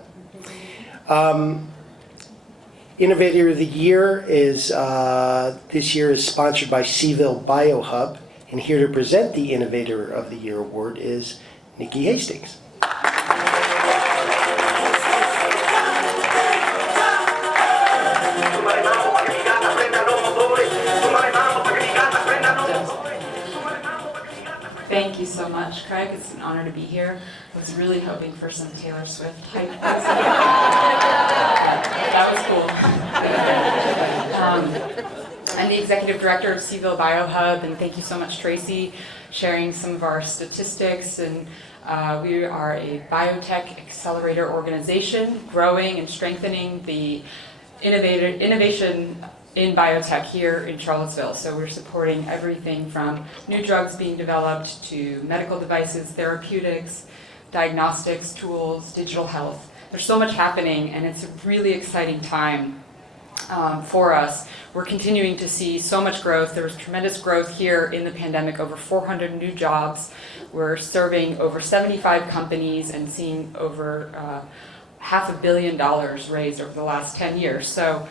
Innovator of the Year is this year is sponsored by Seville BioHub, and here to present the Innovator of the Year award is Nikki Hastings. Thank you so much, Craig. It's an honor to be here. I was really hoping for some Taylor Swift hype. That was cool. I'm the executive director of Seville BioHub, and thank you so much, Tracy, sharing some of our statistics. And we are a biotech accelerator organization, growing and strengthening the innovation in biotech here in Charlottesville. So we're supporting everything from new drugs being developed to medical devices, therapeutics, diagnostics, tools, digital health. There's so much happening, and it's a really exciting time for us. We're continuing to see so much growth. There was tremendous growth here in the pandemic, over 400 new jobs. We're serving over 75 companies and seeing over $500 million raised over the last 10 years. So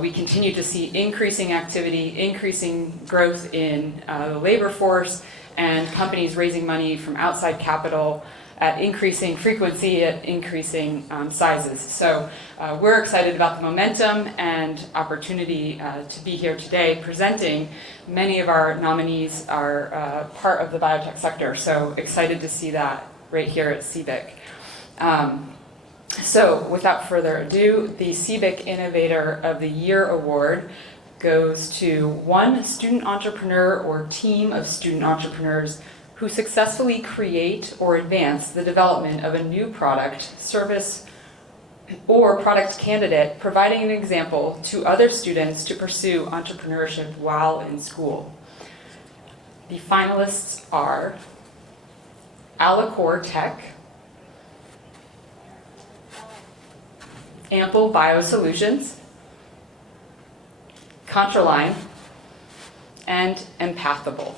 we continue to see increasing activity, increasing growth in the labor force, and companies raising money from outside capital at increasing frequency, at increasing sizes. So we're excited about the momentum and opportunity to be here today presenting. Many of our nominees are part of the biotech sector, so excited to see that right here at CBIC. So without further ado, the CBIC Innovator of the Year Award goes to one student entrepreneur or team of student entrepreneurs who successfully create or advance the development of a new product, service, or product candidate, providing an example to other students to pursue entrepreneurship while in school. The finalists are Alicore Tech, Ample Biosolutions, Contraline, and Empathable.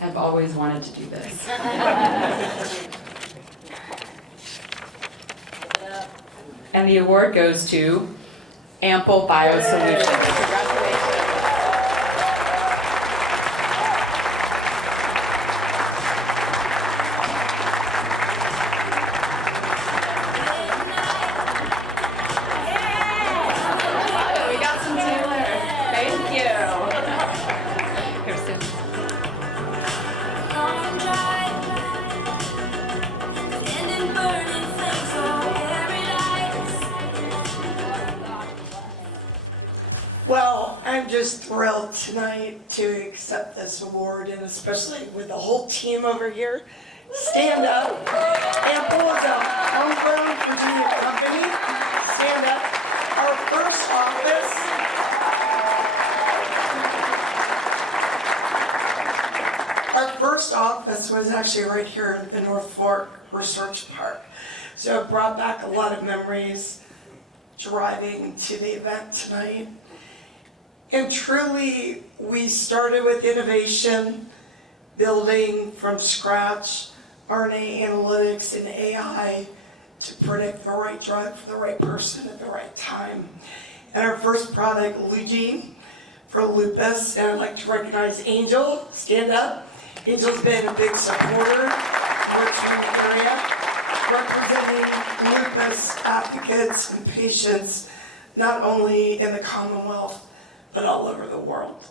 I've always wanted to do this. And the award goes to Ample Biosolutions. Congratulations. Well, I'm just thrilled tonight to accept this award, and especially with the whole team over here. Stand up. Ample is a homegrown Virginia company. Stand up. Our first office. Our first office was actually right here in the North Fork Research Park. So it brought back a lot of memories driving to the event tonight. And truly, we started with innovation, building from scratch, RNA analytics and AI to predict the right drug for the right person at the right time. And our first product, Lugene, for lupus, and I'd like to recognize Angel, stand up. Angel's been a big supporter, works in the area, representing lupus advocates and patients, not only in the Commonwealth, but all over the world.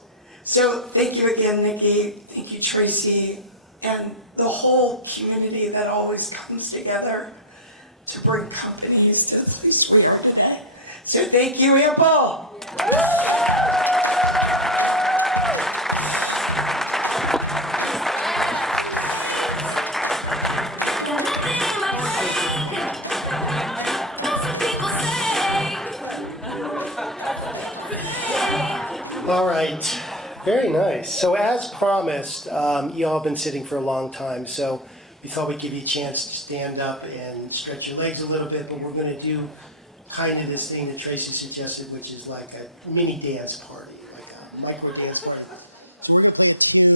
So thank you again, Nikki. Thank you, Tracy, and the whole community that always comes together to bring companies to the place we are today. So thank you, Ample. All right, very nice. So as promised, you all have been sitting for a long time, so we thought we'd give you a chance to stand up and stretch your legs a little bit, but we're going to do kind of this thing that Tracy suggested, which is like a mini dance party, like a micro dance party. So we're going to play a tune.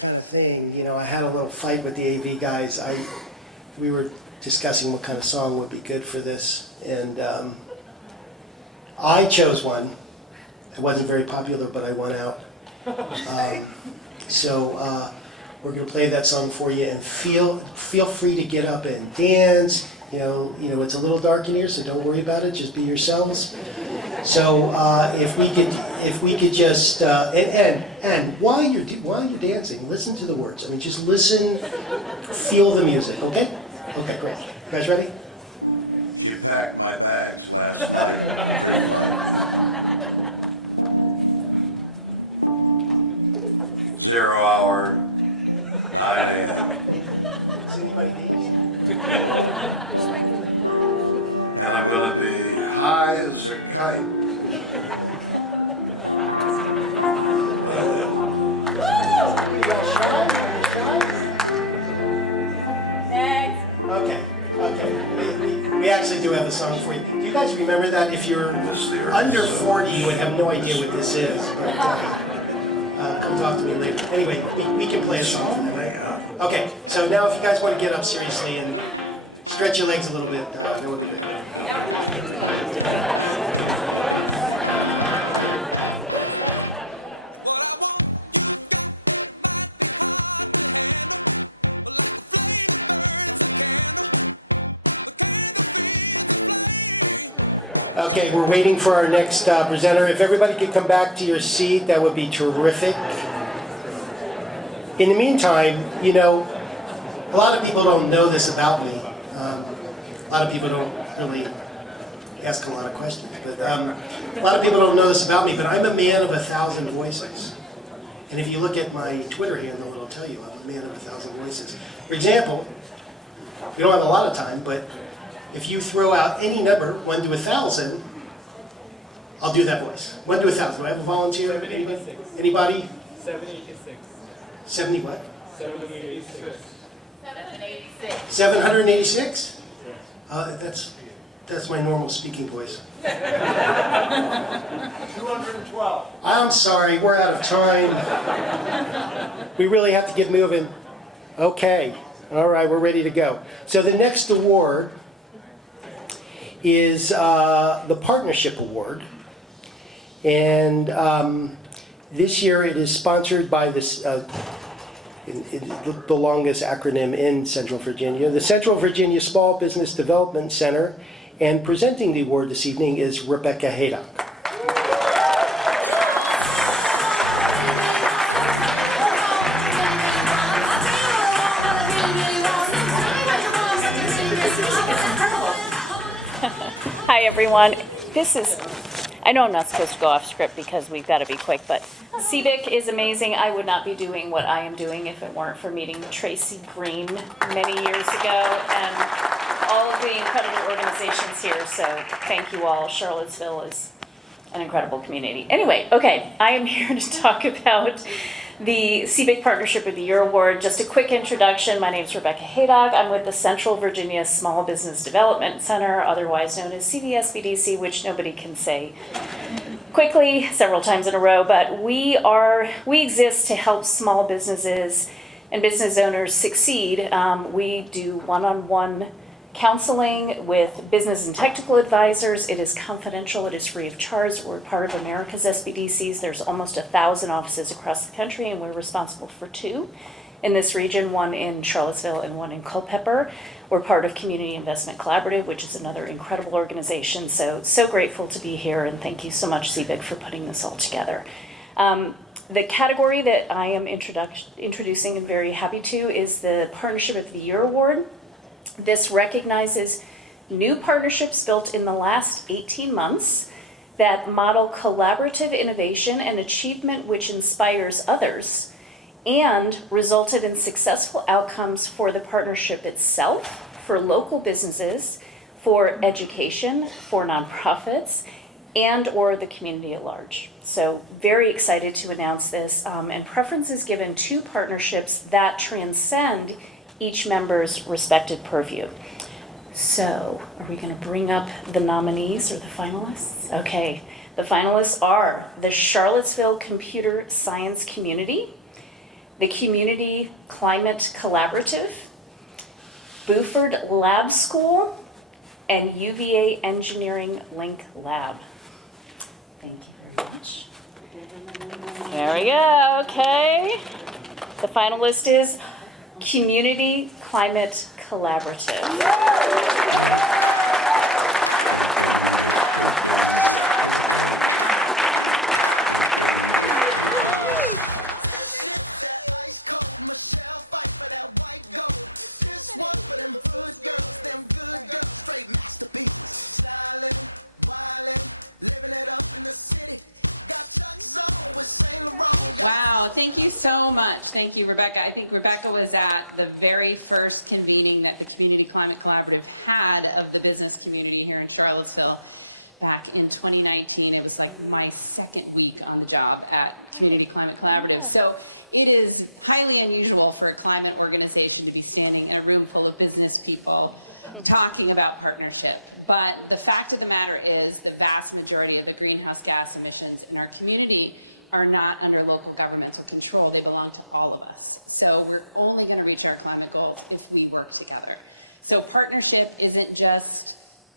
Kind of thing, you know, I had a little fight with the AV guys. We were discussing what kind of song would be good for this, and I chose one. It wasn't very popular, but I won out. So we're going to play that song for you, and feel free to get up and dance. You know, it's a little dark in here, so don't worry about it. Just be yourselves. So if we could just and while you're dancing, listen to the words. I mean, just listen, feel the music. Okay? Okay, great. You guys ready? She packed my bags last night. 0 hour, 9 a.m. Does anybody dance? And I'm going to be high as a kite. Next. Okay. We actually do have a song for you. Do you guys remember that? If you're under 40, you would have no idea what this is. But come talk to me later. Anyway, we can play a song for you, right? Okay. So now, if you guys want to get up seriously and stretch your legs a little bit, that would be great. Okay, we're waiting for our next presenter. If everybody could come back to your seat, that would be terrific. In the meantime, you know, a lot of people don't know this about me. A lot of people don't really ask a lot of questions, but a lot of people don't know this about me, but I'm a man of 1,000 voices. And if you look at my Twitter handle, it'll tell you I'm a man of 1,000 voices. For example, we don't have a lot of time, but if you throw out any number, 1 to 1,000, I'll do that voice. 1 to 1,000. Do I have a volunteer? 786. Anybody? 786. 70 what? 786. 786? That's my normal speaking voice. 212. I'm sorry, we're out of time. We really have to get moving. Okay. All right, we're ready to go. So the next award is the Partnership Award. And this year it is sponsored by this, the longest acronym in Central Virginia, the Central Virginia Small Business Development Center. And presenting the award this evening is Rebecca Haydock. Hi, everyone. I know I'm not supposed to go off script because we've got to be quick, but CBIC is amazing. I would not be doing what I am doing if it weren't for meeting Tracy Green many years ago and all of the incredible organizations here. So thank you all. Charlottesville is an incredible community. Anyway, okay, I am here to talk about the CBIC Partnership of the Year Award. Just a quick introduction. My name is Rebecca Haydock. I'm with the Central Virginia Small Business Development Center, otherwise known as CBSBDC, which nobody can say quickly several times in a row, but we exist to help small businesses and business owners succeed. We do one-on-one counseling with business and technical advisors. It is confidential. It is free of charge. We're part of America's SBDCs. There's almost 1,000 offices across the country, and we're responsible for 2 in this region, 1 in Charlottesville and 1 in Culpeper. We're part of Community Investment Collaborative, which is another incredible organization. So grateful to be here, and thank you so much, CBIC, for putting this all together. The category that I am introducing and very happy to is the Partnership of the Year Award. This recognizes new partnerships built in the last 18 months that model collaborative innovation and achievement which inspires others and resulted in successful outcomes for the partnership itself, for local businesses, for education, for nonprofits, and or the community at large. So very excited to announce this, and preference is given to partnerships that transcend each member's respective purview. So are we gonna bring up the nominees or the finalists? Okay, the finalists are the Charlottesville Computer Science Community, the Community Climate Collaborative, Buford Lab School, and UVA Engineering Link Lab. Thank you very much. There we go, okay. The finalist is Community Climate Collaborative. Wow, thank you so much. Thank you, Rebecca. I think Rebecca was at the very first convening that the Community Climate Collaborative had of the business community here in Charlottesville back in 2019. It was like my second week on the job at Community Climate Collaborative. So it is highly unusual for a climate organization to be standing in a room full of business people talking about partnership. But the fact of the matter is the vast majority of the greenhouse gas emissions in our community are not under local governmental control. They belong to all of us. So we're only going to reach our climate goals if we work together. So partnership isn't just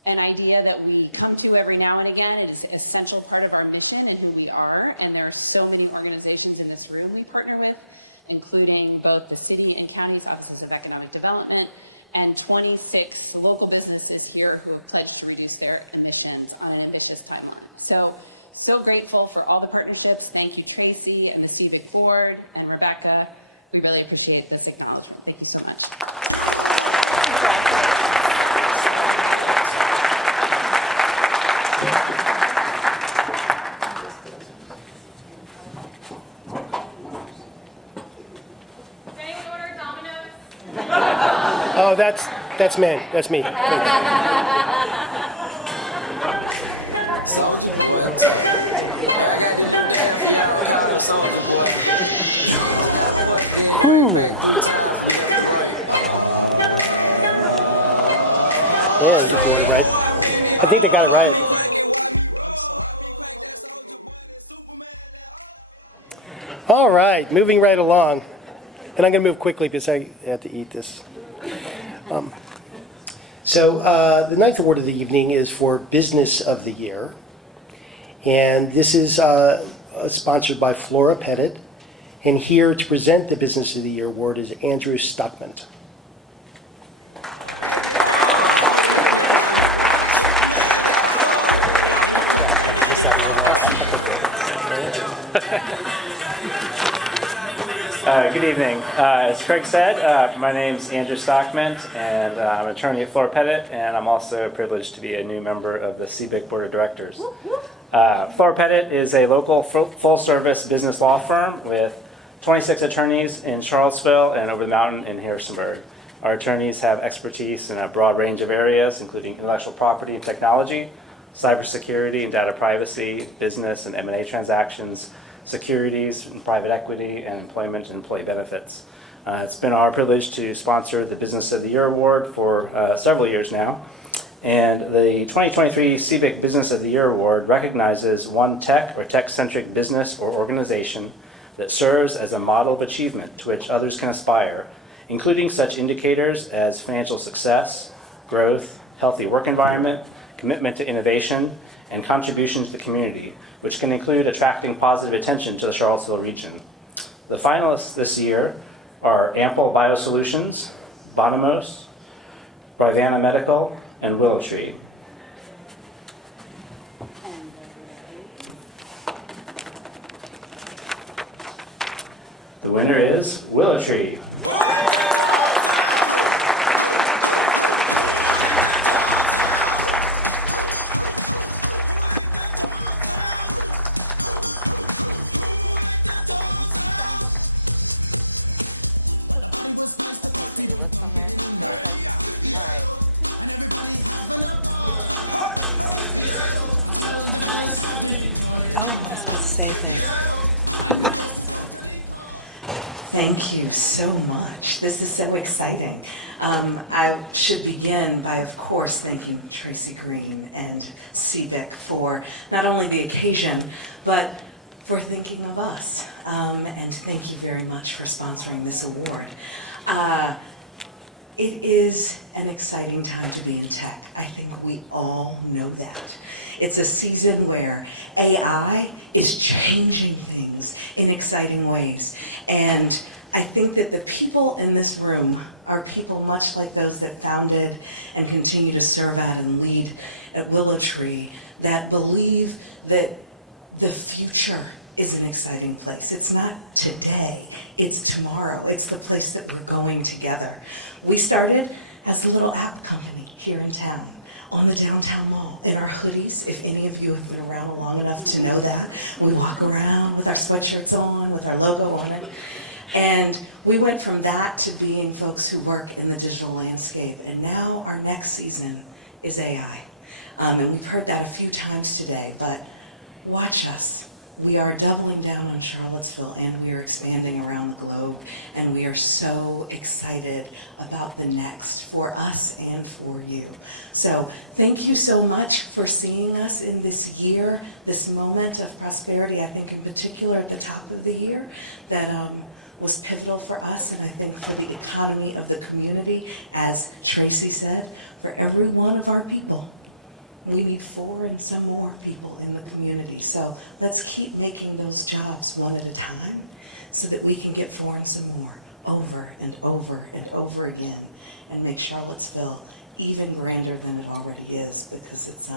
an idea that we come to every now and again. It is an essential part of our mission and who we are. And there are so many organizations in this room we partner with, including both the city and county's offices of economic development and 26 local businesses here who have pledged to reduce their emissions on an ambitious timeline. So grateful for all the partnerships. Thank you, Tracy and the CBIC board and Rebecca. We really appreciate this acknowledgement. Thank you so much. Does anyone order Domino's? Oh, that's me. That's me. Whew. Yeah, you get the order right. I think they got it right. All right, moving right along. And I'm going to move quickly because I have to eat this. The ninth award of the evening is for Business of the Year. And this is sponsored by Flora Pettit. And here to present the Business of the Year award is Andrew Stockman. Good evening. As Craig said, my name's Andrew Stockman, and I'm an attorney at Flora Pettit, and I'm also privileged to be a new member of the CBIC Board of Directors. Flora Pettit is a local full-service business law firm with 26 attorneys in Charlottesville and over the mountain in Harrisonburg. Our attorneys have expertise in a broad range of areas, including intellectual property and technology, cybersecurity and data privacy, business and M&A transactions, securities and private equity, and employment and employee benefits. It's been our privilege to sponsor the Business of the Year Award for several years now. And the 2023 CBIC Business of the Year Award recognizes one tech or tech-centric business or organization that serves as a model of achievement to which others can aspire, including such indicators as financial success, growth, healthy work environment, commitment to innovation, and contribution to the community, which can include attracting positive attention to the Charlottesville region. The finalists this year are Ample Biosolutions, Bonumos, Brivana Medical, and Willow Tree. The winner is Willow Tree. All right. Just say thanks. Thank you so much. This is so exciting. I should begin by, of course, thanking Tracy Green and CBIC for not only the occasion, but for thinking of us. And thank you very much for sponsoring this award. It is an exciting time to be in tech. I think we all know that. It's a season where AI is changing things in exciting ways. And I think that the people in this room are people much like those that founded and continue to serve at and lead at Willow Tree, that believe that the future is an exciting place. It's not today, it's tomorrow. It's the place that we're going together. We started as a little app company here in town, on the downtown mall, in our hoodies, if any of you have been around long enough to know that. We walk around with our sweatshirts on, with our logo on it. And we went from that to being folks who work in the digital landscape. And now our next season is AI. And we've heard that a few times today, but watch us. We are doubling down on Charlottesville, and we are expanding around the globe, and we are so excited about the next for us and for you. So thank you so much for seeing us in this year, this moment of prosperity, I think in particular at the top of the year, that was pivotal for us, and I think for the economy of the community, as Tracy said, for every one of our people. We need 4 and some more people in the community. So let's keep making those jobs one at a time so that we can get 4 and some more over and over and over again and make Charlottesville even grander than it already is, because it's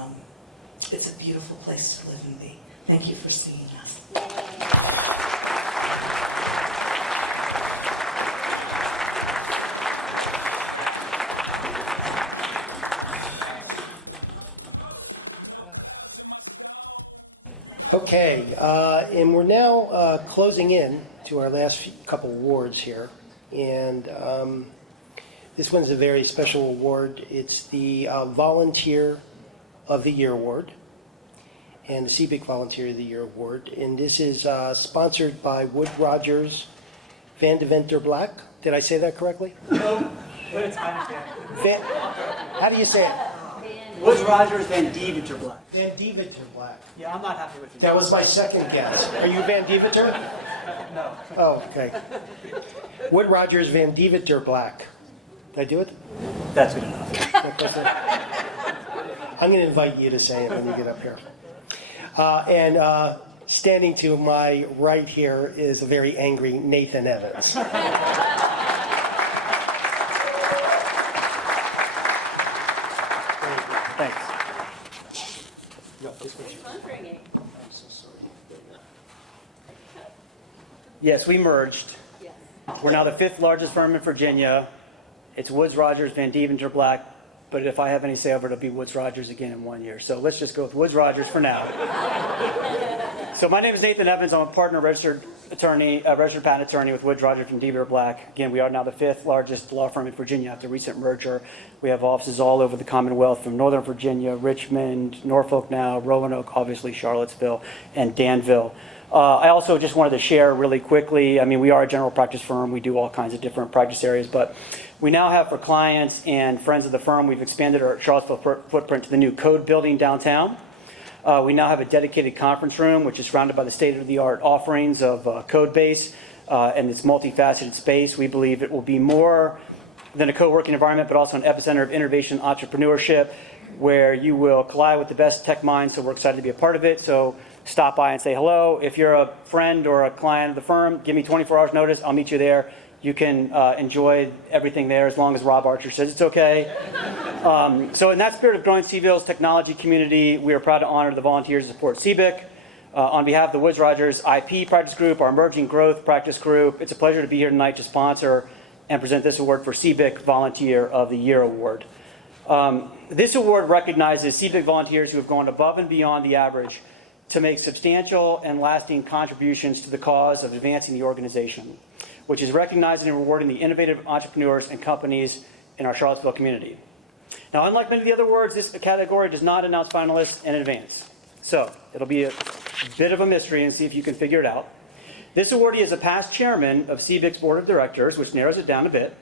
a beautiful place to live and be. Thank you for seeing us. Okay, and we're now closing in to our last couple awards here. And this one's a very special award. It's the Volunteer of the Year Award and the CBIC Volunteer of the Year Award. And this is sponsored by Wood Rogers Van Deventer Black. Did I say that correctly? No, but it's kind of how do you say it? Woods Rogers Van Deventer Black. Van Deventer Black. Yeah, I'm not happy with you. That was my second guess. Are you Van Deventer? No. Oh, okay. Wood Rogers Van Deventer Black. Did I do it? That's good enough. That's it. I'm going to invite you to say it when you get up here. And standing to my right here is a very angry Nathan Evans. Thanks. No, this one's yours. Yes, we merged. We're now the 5th largest firm in Virginia. It's Woods Rogers Van Deventer Black, but if I have any say over it, it'll be Woods Rogers again in 1 year. So let's just go with Woods Rogers for now. So my name is Nathan Evans. I'm a partner registered patent attorney with Woods Rogers Van Deventer Black. Again, we are now the 5th largest law firm in Virginia after recent merger. We have offices all over the Commonwealth, from Northern Virginia, Richmond, Norfolk now, Roanoke, obviously Charlottesville, and Danville. I also just wanted to share really quickly, I mean, we are a general practice firm. We do all kinds of different practice areas, but we now have, for clients and friends of the firm, we've expanded our Charlottesville footprint to the new Code building downtown. We now have a dedicated conference room, which is surrounded by the state-of-the-art offerings of Codebase and its multifaceted space. We believe it will be more than a co-working environment, but also an epicenter of innovation and entrepreneurship, where you will collide with the best tech minds, so we're excited to be a part of it. So stop by and say hello. If you're a friend or a client of the firm, give me 24 hours notice. I'll meet you there. You can enjoy everything there as long as Rob Archer says it's okay. So in that spirit of growing CVille's technology community, we are proud to honor the volunteers who support CBIC. On behalf of the Woods Rogers IP Practice Group, our Emerging Growth Practice Group, it's a pleasure to be here tonight to sponsor and present this award for CBIC Volunteer of the Year Award. This award recognizes CBIC volunteers who have gone above and beyond the average to make substantial and lasting contributions to the cause of advancing the organization, which is recognizing and rewarding the innovative entrepreneurs and companies in our Charlottesville community. Now, unlike many of the other awards, this category does not announce finalists in advance. So it'll be a bit of a mystery and see if you can figure it out. This awardee is a past chairman of CBIC's board of directors, which narrows it down a bit.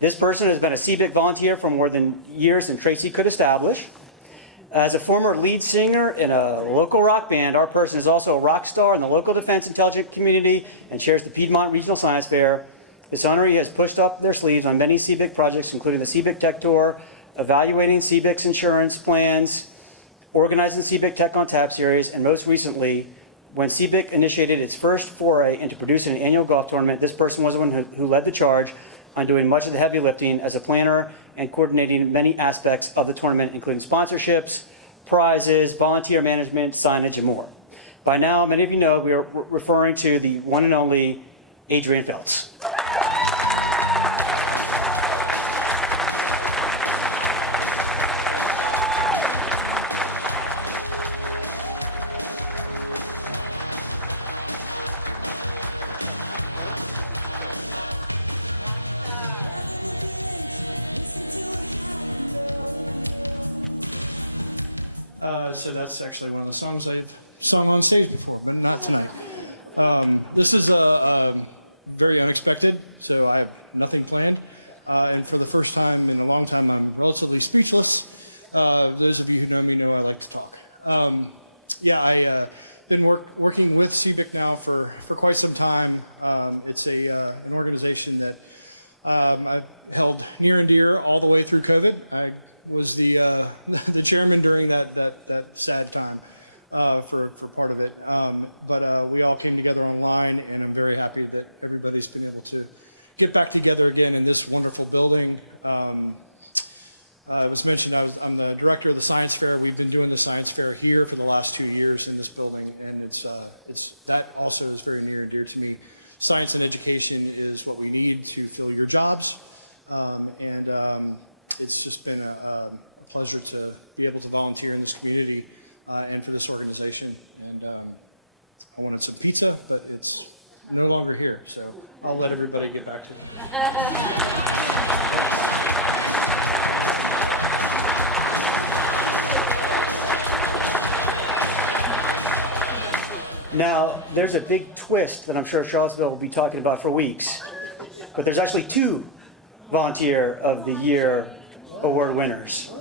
This person has been a CBIC volunteer for more than years than Tracy could establish. As a former lead singer in a local rock band, our person is also a rock star in the local defense intelligence community and chairs the Piedmont Regional Science Fair. This honoree has pushed up their sleeves on many CBIC projects, including the CBIC Tech Tour, evaluating CBIC's insurance plans, organizing CBIC Tech on Tap series, and most recently, when CBIC initiated its first foray into producing an annual golf tournament, this person was the one who led the charge on doing much of the heavy lifting as a planner and coordinating many aspects of the tournament, including sponsorships, prizes, volunteer management, signage, and more. By now, many of you know we are referring to the one and only Adrian Phelps. So that's actually one of the songs I'm saving for, but not tonight. This is very unexpected, so I have nothing planned. And for the first time in a long time, I'm relatively speechless. Those of you who know me know I like to talk. I've been working with CBIC now for quite some time. It's an organization that I've held near and dear all the way through COVID. I was the chairman during that sad time for part of it. But we all came together online, and I'm very happy that everybody's been able to get back together again in this wonderful building. It was mentioned I'm the director of the science fair. We've been doing the science fair here for the last 2 years in this building, and it's that also is very near and dear to me. Science and education is what we need to fill your jobs, and it's just been a pleasure to be able to volunteer in this community and for this organization. And I wanted some pizza, but it's no longer here, so I'll let everybody get back to me. Now, there's a big twist that I'm sure Charlottesville will be talking about for weeks, but there's actually 2 Volunteer of the Year award winners.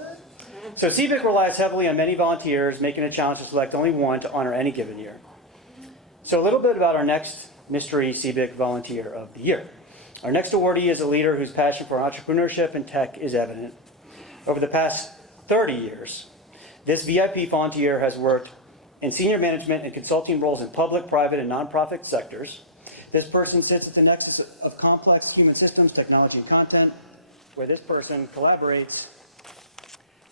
So CBIC relies heavily on many volunteers, making it a challenge to select only one to honor any given year. So a little bit about our next mystery CBIC Volunteer of the Year. Our next awardee is a leader whose passion for entrepreneurship and tech is evident. Over the past 30 years, this VIP volunteer has worked in senior management and consulting roles in public, private, and nonprofit sectors. This person sits at the nexus of complex human systems, technology, and content, where this person collaborates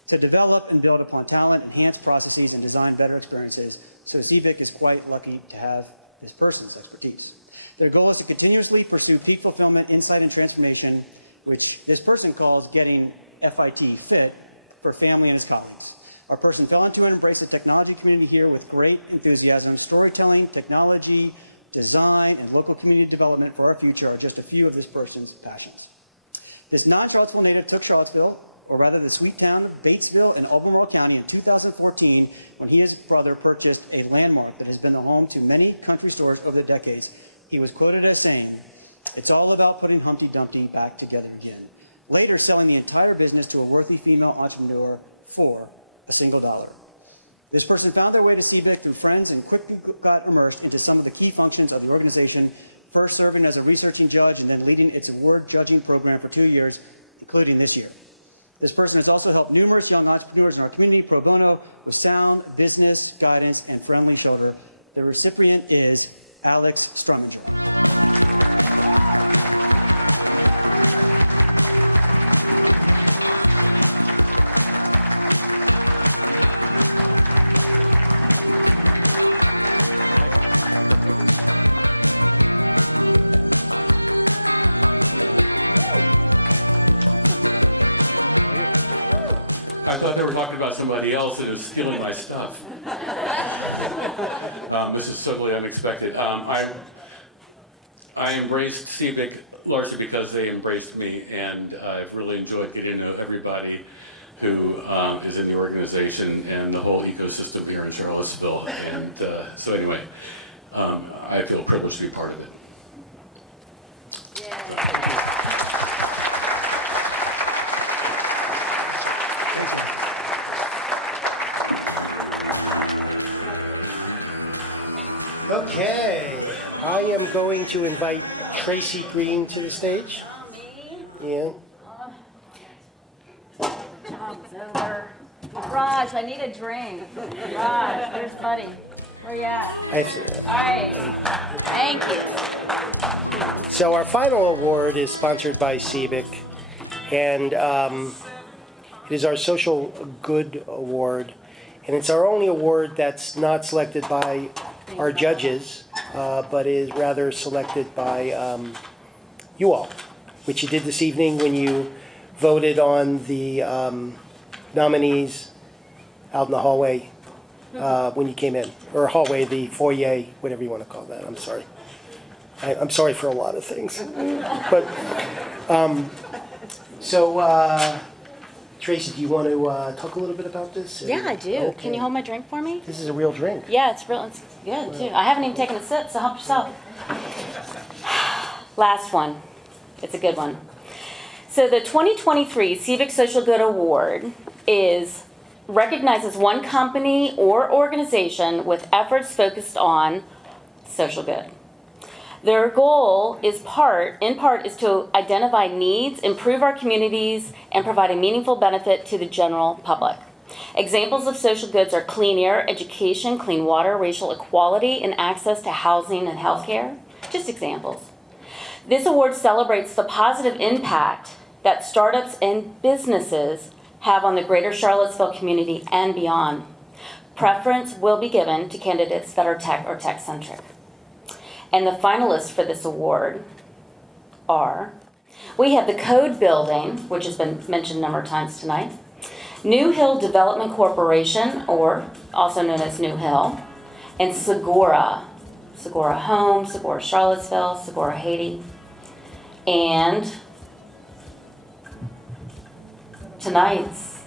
to develop and build upon talent, enhance processes, and design better experiences. So CBIC is quite lucky to have this person's expertise. Their goal is to continuously pursue peak fulfillment, insight, and transformation, which this person calls getting FIT, fit, for family and his colleagues. Our person fell into and embraced the technology community here with great enthusiasm. Storytelling, technology, design, and local community development for our future are just a few of this person's passions. This non-Charlottesville native took Charlottesville, or rather the sweet town of Batesville in Albemarle County in 2014 when he and his brother purchased a landmark that has been the home to many country stores over the decades. He was quoted as saying, "It's all about putting Humpty Dumpty back together again." Later selling the entire business to a worthy female entrepreneur for a single $1. This person found their way to CBIC through friends and quickly got immersed into some of the key functions of the organization, first serving as a researching judge and then leading its award judging program for 2 years, including this year. This person has also helped numerous young entrepreneurs in our community pro bono with sound business guidance and friendly shoulder. The recipient is Alex Struminger. I thought they were talking about somebody else and it was stealing my stuff. This is totally unexpected. I embraced CBIC largely because they embraced me, and I've really enjoyed getting to know everybody who is in the organization and the whole ecosystem here in Charlottesville. And so anyway, I feel privileged to be part of it. Okay, I am going to invite Tracy Green to the stage. Yeah. Job's over. Raj, I need a drink. Raj, where's Buddy? Where you at? All right. Thank you. So our final award is sponsored by CBIC, and it is our Social Good Award, and it's our only award that's not selected by our judges, but is rather selected by you all, which you did this evening when you voted on the nominees out in the hallway when you came in, or hallway, the foyer, whatever you want to call that. I'm sorry. I'm sorry for a lot of things. But Tracy, do you want to talk a little bit about this? Yeah, I do. Okay. Can you hold my drink for me? This is a real drink. Yeah, it's real. It's good too. I haven't even taken a sip, so help yourself. Last one. It's a good one. So the 2023 CBIC Social Good Award recognizes one company or organization with efforts focused on social good. Their goal is in part is to identify needs, improve our communities, and provide a meaningful benefit to the general public. Examples of social goods are clean air, education, clean water, racial equality, and access to housing and healthcare. Just examples. This award celebrates the positive impact that startups and businesses have on the greater Charlottesville community and beyond. Preference will be given to candidates that are tech or tech-centric. And the finalists for this award are, we have the Code Building, which has been mentioned a number of times tonight, New Hill Development Corporation, or also known as New Hill, and Segura Home, Segura Charlottesville, Segura Haiti. And tonight's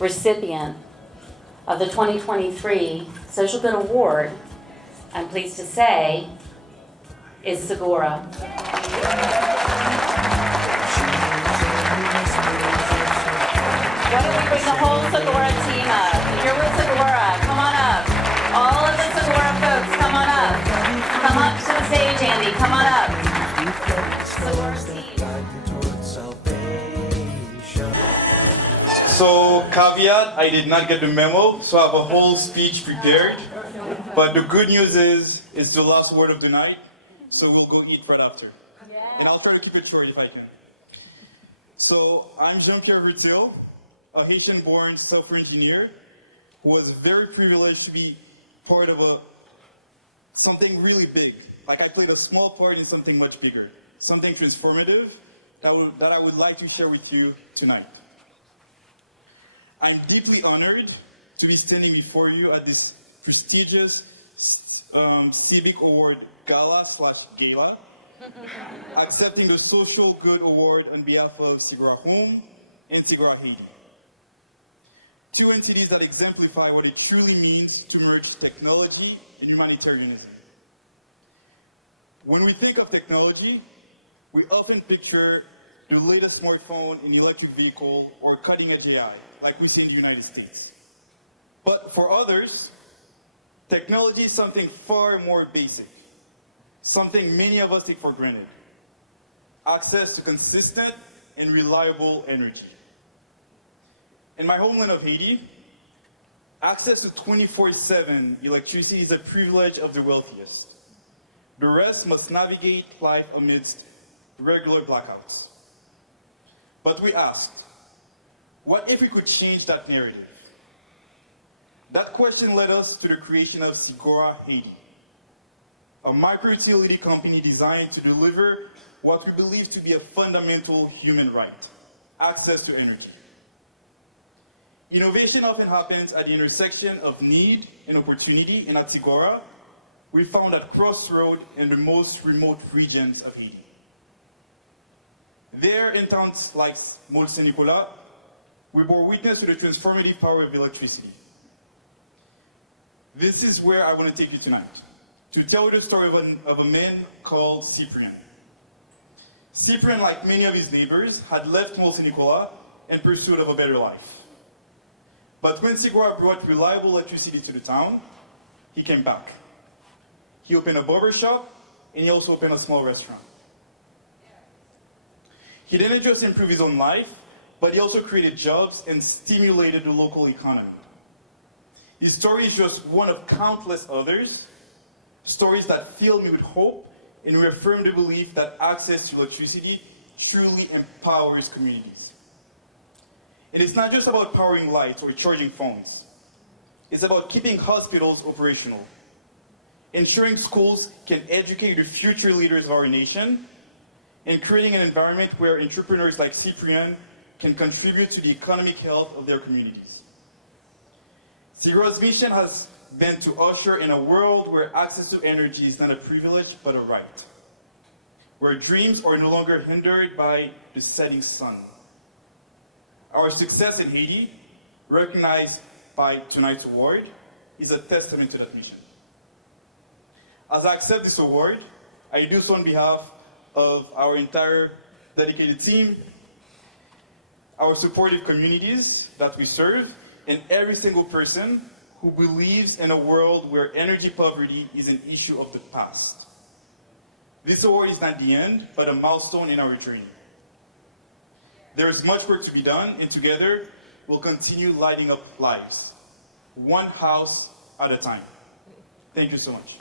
recipient of the 2023 Social Good Award, I'm pleased to say, is Segura. Why don't we bring the whole Segura team up? If you're with Segura, come on up. All of the Segura folks, come on up. Come up to the stage, Andy. Come on up. Segura team. So, caveat, I did not get the memo, so I have a whole speech prepared. But the good news is, it's the last word of the night, so we'll go eat right after. And I'll try to keep it short if I can. So, I'm Jean-Pierre Rutil, a Haitian-born software engineer who was very privileged to be part of something really big. Like I played a small part in something much bigger, something transformative that I would like to share with you tonight. I'm deeply honored to be standing before you at this prestigious CBIC Award Gala, accepting the Social Good Award on behalf of Segura Home and Segura Haiti. Two entities that exemplify what it truly means to merge technology and humanitarianism. When we think of technology, we often picture the latest smartphone and electric vehicle or cutting-edge AI, like we see in the United States. But for others, technology is something far more basic, something many of us take for granted. Access to consistent and reliable energy. In my homeland of Haiti, access to 24/7 electricity is a privilege of the wealthiest. The rest must navigate life amidst regular blackouts. But we asked, what if we could change that narrative? That question led us to the creation of Segura Haiti, a micro-utility company designed to deliver what we believe to be a fundamental human right, access to energy. Innovation often happens at the intersection of need and opportunity, and at Segura, we found that crossroad in the most remote regions of Haiti. There, in towns like Saint-Nicolas, we bore witness to the transformative power of electricity. This is where I want to take you tonight, to tell you the story of a man called Cyprien. Cyprien, like many of his neighbors, had left Mont-Saint-Nicolas in pursuit of a better life. But when Sigora brought reliable electricity to the town, he came back. He opened a barber shop, and he also opened a small restaurant. He didn't just improve his own life, but he also created jobs and stimulated the local economy. His story is just one of countless others, stories that fill me with hope and reaffirm the belief that access to electricity truly empowers communities. It is not just about powering lights or charging phones. It's about keeping hospitals operational, ensuring schools can educate the future leaders of our nation, and creating an environment where entrepreneurs like Cyprien can contribute to the economic health of their communities. Sigora's mission has been to usher in a world where access to energy is not a privilege but a right, where dreams are no longer hindered by the setting sun. Our success in Haiti, recognized by tonight's award, is a testament to that mission. As I accept this award, I do so on behalf of our entire dedicated team, our supportive communities that we serve, and every single person who believes in a world where energy poverty is an issue of the past. This award is not the end, but a milestone in our journey. There is much work to be done, and together we'll continue lighting up lives, one house at a time. Thank you so much.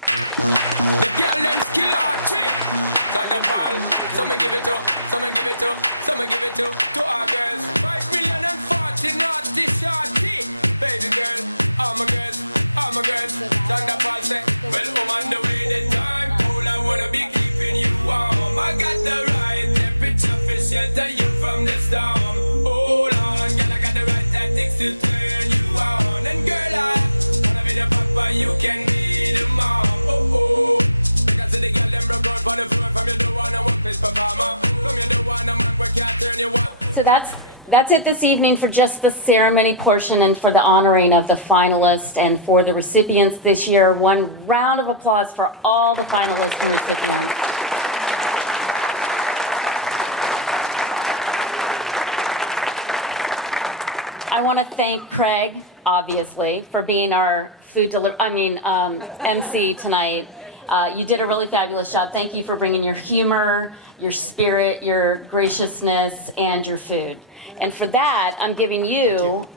So that's it this evening for just the ceremony portion and for the honoring of the finalists and for the recipients this year. One round of applause for all the finalists and recipients. I want to thank Craig, obviously, for being our MC tonight. You did a really fabulous job. Thank you for bringing your humor, your spirit, your graciousness, and your food. And for that, I'm giving you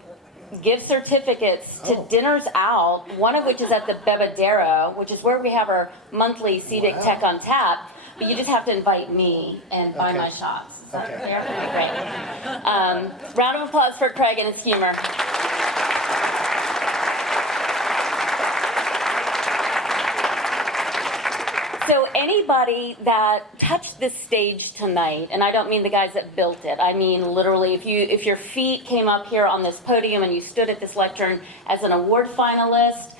gift certificates to dinners out, one of which is at the Bebedero, which is where we have our monthly CBIC Tech on Tap. But you just have to invite me and buy my shots. Is that fair? Great. Round of applause for Craig and his humor. So anybody that touched this stage tonight, and I don't mean the guys that built it, I mean literally if your feet came up here on this podium and you stood at this lectern as an award finalist,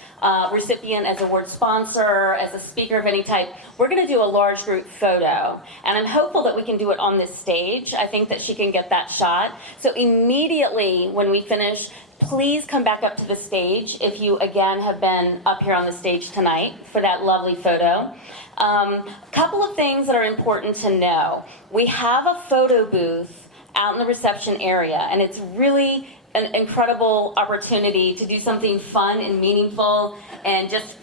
recipient, as award sponsor, as a speaker of any type, we're going to do a large group photo. And I'm hopeful that we can do it on this stage. I think that she can get that shot. So immediately when we finish, please come back up to the stage if you, again, have been up here on the stage tonight for that lovely photo. A couple of things that are important to know. We have a photo booth out in the reception area, and it's really an incredible opportunity to do something fun and meaningful and just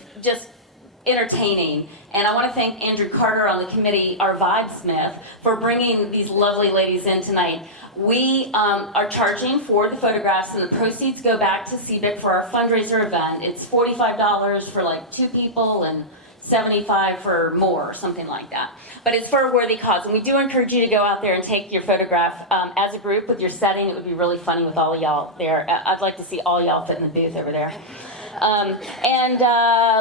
entertaining. And I want to thank Andrew Carter on the committee, our Vibesmith, for bringing these lovely ladies in tonight. We are charging for the photographs, and the proceeds go back to CBIC for our fundraiser event. It's $45 for like 2 people and $75 for more, something like that. But it's for a worthy cause, and we do encourage you to go out there and take your photograph as a group with your setting. It would be really funny with all of y'all there. I'd like to see all y'all fit in the booth over there.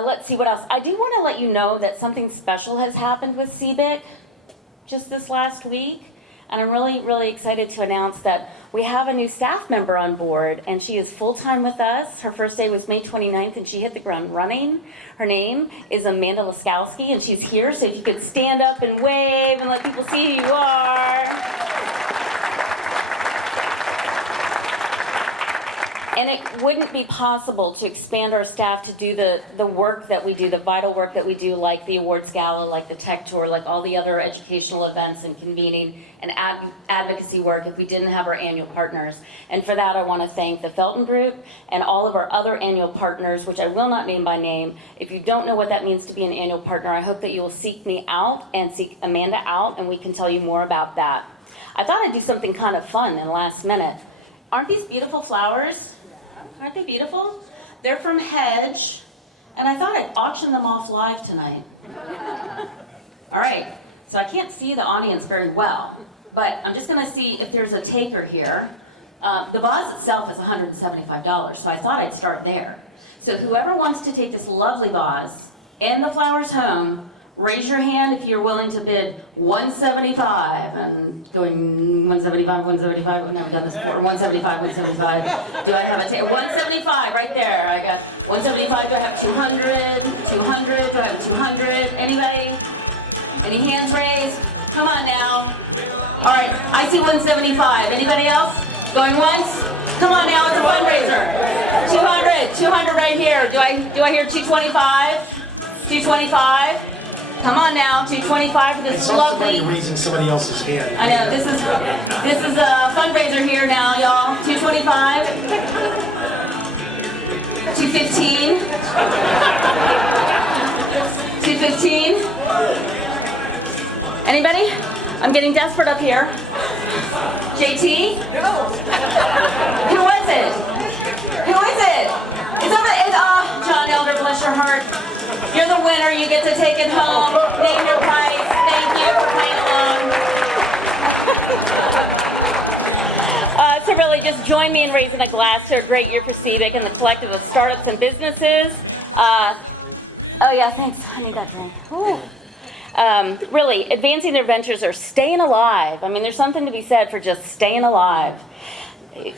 Let's see what else. I do want to let you know that something special has happened with CBIC just this last week. And I'm really, really excited to announce that we have a new staff member on board, and she is full-time with us. Her first day was May 29th, and she hit the ground running. Her name is Amanda Laskowski, and she's here, so if you could stand up and wave and let people see who you are. And it wouldn't be possible to expand our staff to do the work that we do, the vital work that we do, like the Awards Gala, like the Tech Tour, like all the other educational events and convening and advocacy work if we didn't have our annual partners. And for that, I want to thank the Felton Group and all of our other annual partners, which I will not name by name. If you don't know what that means to be an annual partner, I hope that you will seek me out and seek Amanda out, and we can tell you more about that. I thought I'd do something kind of fun in the last minute. Aren't these beautiful flowers? Aren't they beautiful? They're from Hedge, and I thought I'd auction them off live tonight. All right, so I can't see the audience very well, but I'm just gonna see if there's a taker here. The vase itself is $175, so I thought I'd start there. So whoever wants to take this lovely vase and the flowers home, raise your hand if you're willing to bid $175, and going $175, $175, I've never done this before, $175, $175. Do I have a $175 right there? I got $175, do I have $200, $200, do I have $200? Anybody? Any hands raised? Come on now. All right, I see $175. Anybody else? Going once? Come on now, it's a fundraiser. $200 right here. Do I hear $225? $225? Come on now, $225 for this lovely. Raising somebody else's hand. I know, this is a fundraiser here now, y'all. $225. $215. $215. Anybody? I'm getting desperate up here. JT? No. Who is it? Who is it? It's over. John Elder, bless your heart. You're the winner. You get to take it home. Name your price. Thank you for playing along. So really, just join me in raising a glass to a great year for CBIC and the collective of startups and businesses. Oh yeah, thanks. I need that drink. Ooh. Really, advancing their ventures or staying alive. I mean, there's something to be said for just staying alive.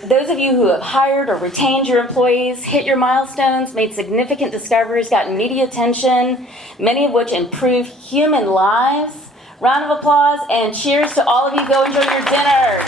Those of you who have hired or retained your employees, hit your milestones, made significant discoveries, gotten media attention, many of which improve human lives. Round of applause and cheers to all of you. Go enjoy your dinner.